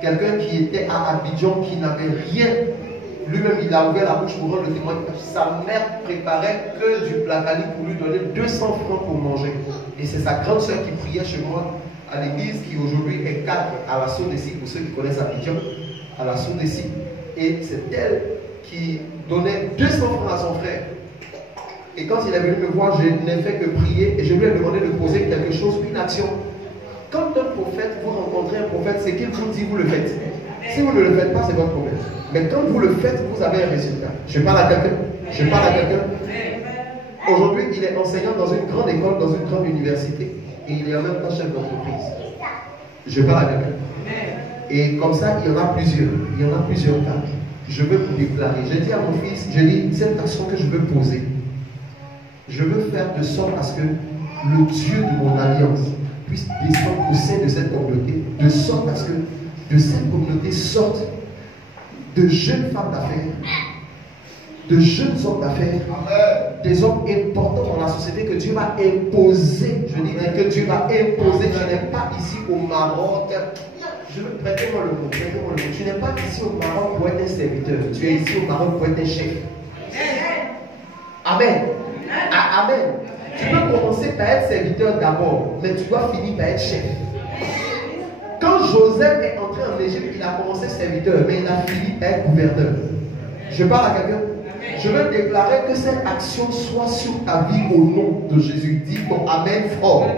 Quelqu'un qui était à Abidjan, qui n'avait rien. Lui-même, il a ouvert la bouche pour rendre le témoignage. Sa mère préparait que du placali pour lui donner 200 francs pour manger. Et c'est sa grande soeur qui priait chez moi à l'église, qui aujourd'hui est cadre à la Soudessi, pour ceux qui connaissent Abidjan, à la Soudessi. Et c'est elle qui donnait 200 francs à son frère. Et quand il est venu me voir, je n'ai fait que prier et je lui ai demandé de poser quelque chose, une action. Quand un prophète, vous rencontrez un prophète, c'est qu'il vous dit, vous le faites. Si vous ne le faites pas, c'est votre problème. Mais quand vous le faites, vous avez un résultat. Je parle à quelqu'un. Je parle à quelqu'un. Aujourd'hui, il est enseignant dans une grande école, dans une grande université. Et il est en même temps chef d'entreprise. Je parle à quelqu'un. Et comme ça, il y en a plusieurs. Il y en a plusieurs cas. Je veux vous déclarer. J'ai dit à mon fils, je dis, cette action que je veux poser, je veux faire de sorte à ce que le Dieu de mon alliance puisse descendre au sein de cette communauté, de sorte à ce que de cette communauté sortent de jeunes femmes d'affaires de jeunes hommes d'affaires, des hommes importants dans la société que Dieu va imposer. Je dis que Dieu va imposer. Je n'ai pas ici au Maroc. Prêtez-moi le mot. Tu n'es pas ici au Maroc pour être un serviteur. Tu es ici au Maroc pour être un chef. Amen. Amen. Tu peux commencer par être serviteur d'abord, mais tu dois finir par être chef. Quand Joseph est entré en Égypte, il a commencé serviteur, mais il a fini par être gouverneur. Je parle à quelqu'un. Je veux déclarer que cette action soit sur ta vie au nom de Jésus. Dis ton Amen fort. Amen.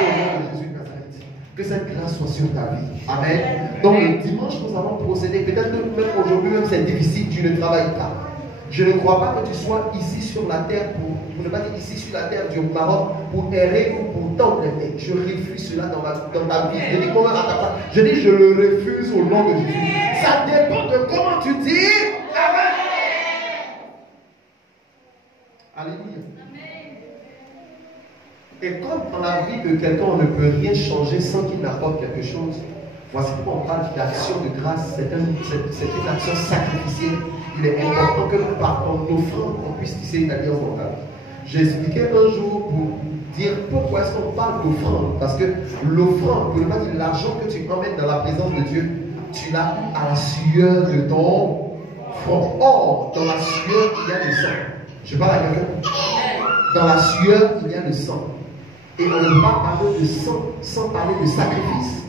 Au nom de Jésus de Nazareth. Que cette grâce soit sur ta vie. Amen. Donc le dimanche, nous allons procéder. Peut-être que même aujourd'hui, même c'est difficile, tu ne travailles pas. Je ne crois pas que tu sois ici sur la terre pour ne pas dire ici sur la terre du Maroc pour errer ou pour t'entraîner. Je refuse cela dans ta vie. Je dis comment à ta part. Je dis je le refuse au nom de Jésus. Ça dépend de comment tu dis. Amen. Alléluia. Et comme dans la vie de quelqu'un, on ne peut rien changer sans qu'il n'apporte quelque chose. Voici pourquoi on parle d'action de grâce. C'est une action sacrificielle. Il est important que par ton offrande, on puisse tisser une alliance dans ta vie. J'ai expliqué un jour pour dire pourquoi est-ce qu'on parle d'offrande. Parce que l'offrande, pour ne pas dire l'argent que tu emmènes dans la présence de Dieu, tu l'as à la sueur de ton front. Or, dans la sueur, il y a le sang. Je parle à quelqu'un. Dans la sueur, il y a le sang. Et on ne peut pas parler de sang sans parler de sacrifice.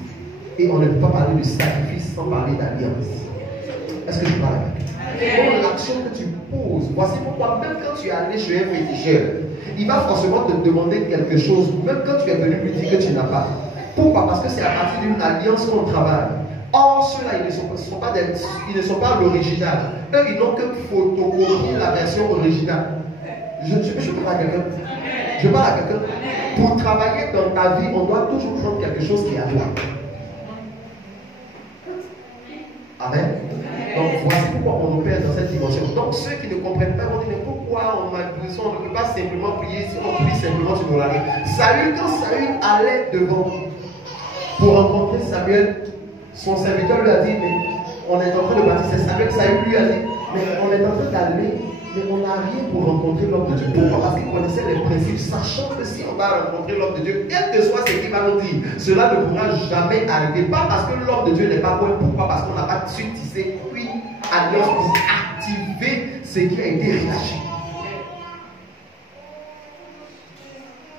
Et on ne peut pas parler de sacrifice sans parler d'alliance. Est-ce que je parle à quelqu'un? Donc l'action que tu poses, voici pourquoi même quand tu es allé chez un féticheur, il va forcément te demander quelque chose, même quand tu es venu lui dire que tu n'as pas. Pourquoi? Parce que c'est à partir d'une alliance qu'on travaille. Or, ceux-là, ils ne sont pas l'original. Eux, ils n'ont que photocopier la version originale. Je parle à quelqu'un. Je parle à quelqu'un. Pour travailler dans ta vie, on doit toujours prendre quelque chose qui est à toi. Amen. Donc voici pourquoi on opère dans cette dimension. Donc ceux qui ne comprennent pas vont dire mais pourquoi on a besoin, on ne peut pas simplement prier si on prie simplement sur nos lames. Saül, quand Saül allait devant pour rencontrer Samuel, son serviteur lui a dit mais on est en train de partir. C'est Samuel, Saül lui a dit mais on est en train d'aller, mais on n'a rien pour rencontrer l'homme de Dieu. Pourquoi? Parce qu'il connaissait les principes, sachant que si on va rencontrer l'homme de Dieu, quel que soit ce qu'il va nous dire, cela ne pourra jamais arriver. Pas parce que l'homme de Dieu n'est pas bon, pourquoi? Parce qu'on n'a pas su tisser une alliance pour activer ce qui a été relâché.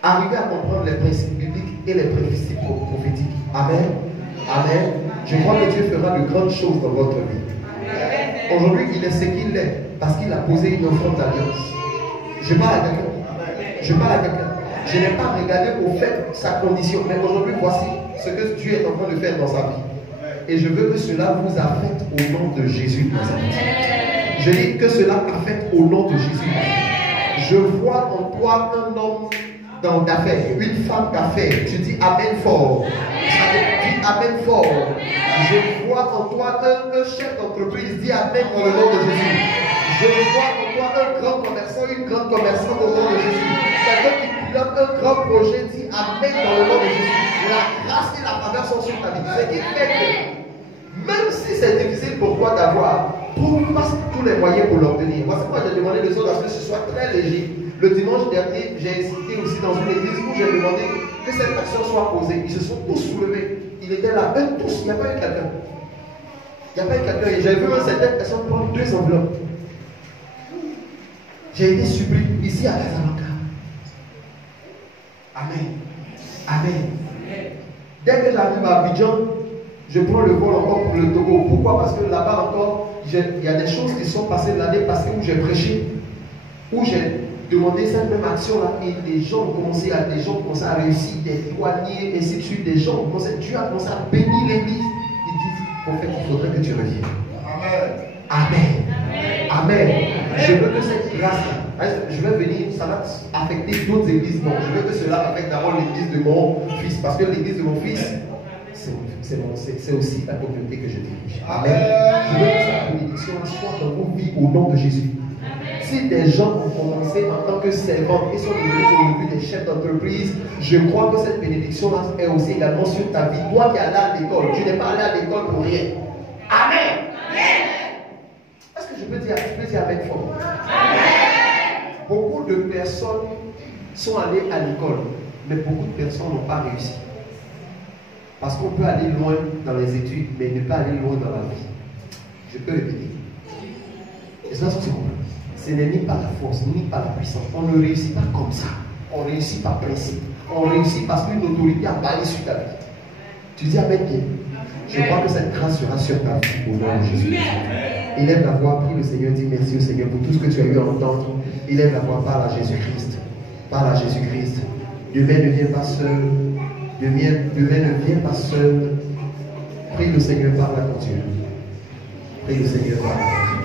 Arriver à comprendre les principes bibliques et les principes prophétiques. Amen. Amen. Je crois que Dieu fera de grandes choses dans votre vie. Aujourd'hui, il est ce qu'il est parce qu'il a posé une offrande d'alliance. Je parle à quelqu'un. Je parle à quelqu'un. Je n'ai pas regardé au fait sa condition, mais aujourd'hui, voici ce que Dieu est en train de faire dans sa vie. Et je veux que cela vous affecte au nom de Jésus. Je dis que cela affecte au nom de Jésus. Je vois en toi un homme d'affaires, une femme d'affaires. Tu dis Amen fort. Tu dis Amen fort. Je vois en toi un chef d'entreprise. Dis Amen dans le nom de Jésus. Je vois en toi un grand commerçant, une grande commerçante au nom de Jésus. Quelqu'un qui pilote un grand projet. Dis Amen dans le nom de Jésus. La grâce et la faveur sont sur ta vie. Ce qui fait que même si c'est difficile pour toi d'avoir, passe tous les moyens pour l'obtenir. Moi, c'est pourquoi j'ai demandé les autres à ce que ce soit très léger. Le dimanche dernier, j'ai hésité aussi dans une église où j'ai demandé que cette action soit posée. Ils se sont tous soulevés. Ils étaient là, eux tous, il n'y a pas eu quelqu'un. Il n'y a pas eu quelqu'un. Et j'ai vu certaines personnes prendre 2 enveloppes. J'ai été surpris ici à Casablanca. Amen. Amen. Dès que j'arrive à Abidjan, je prends le vol encore pour le Togo. Pourquoi? Parce que là-bas encore, il y a des choses qui sont passées l'année passée où j'ai prêché, où j'ai demandé cette même action-là et les gens ont commencé à réussir, des douaniers, et ainsi de suite, des gens ont commencé, Dieu a commencé à bénir l'église. Ils disent, prophète, il faudrait que tu reviennes. Amen. Amen. Amen. Je veux que cette grâce-là, je vais venir, ça va affecter d'autres églises. Non, je veux que cela affecte d'abord l'église de mon fils, parce que l'église de mon fils, c'est aussi la communauté que je dirige. Amen. Je veux que cette bénédiction soit dans vos vies au nom de Jésus. Si des gens ont commencé en tant que servants et sont devenus aujourd'hui des chefs d'entreprise, je crois que cette bénédiction-là est aussi également sur ta vie. Toi qui es allé à l'école, tu n'es pas allé à l'école pour rien. Amen. Est-ce que je peux dire, peux dire avec fort. Beaucoup de personnes sont allées à l'école, mais beaucoup de personnes n'ont pas réussi. Parce qu'on peut aller loin dans les études, mais ne pas aller loin dans la vie. Je peux répéter. Et ça, c'est compris. Ce n'est ni par la force, ni par la puissance. On ne réussit pas comme ça. On réussit par principe. On réussit parce qu'une autorité a parlé sur ta vie. Tu dis Amen bien. Je crois que cette grâce sera sur ta vie au nom de Jésus. Élève la voix, prie le Seigneur, dis merci au Seigneur pour tout ce que tu as eu à entendre. Élève la voix, parle à Jésus-Christ. Parle à Jésus-Christ. Demain ne viens pas seul. Demain ne viens pas seul. Prie le Seigneur, parle à ton Dieu. Prie le Seigneur, parle à ton Dieu.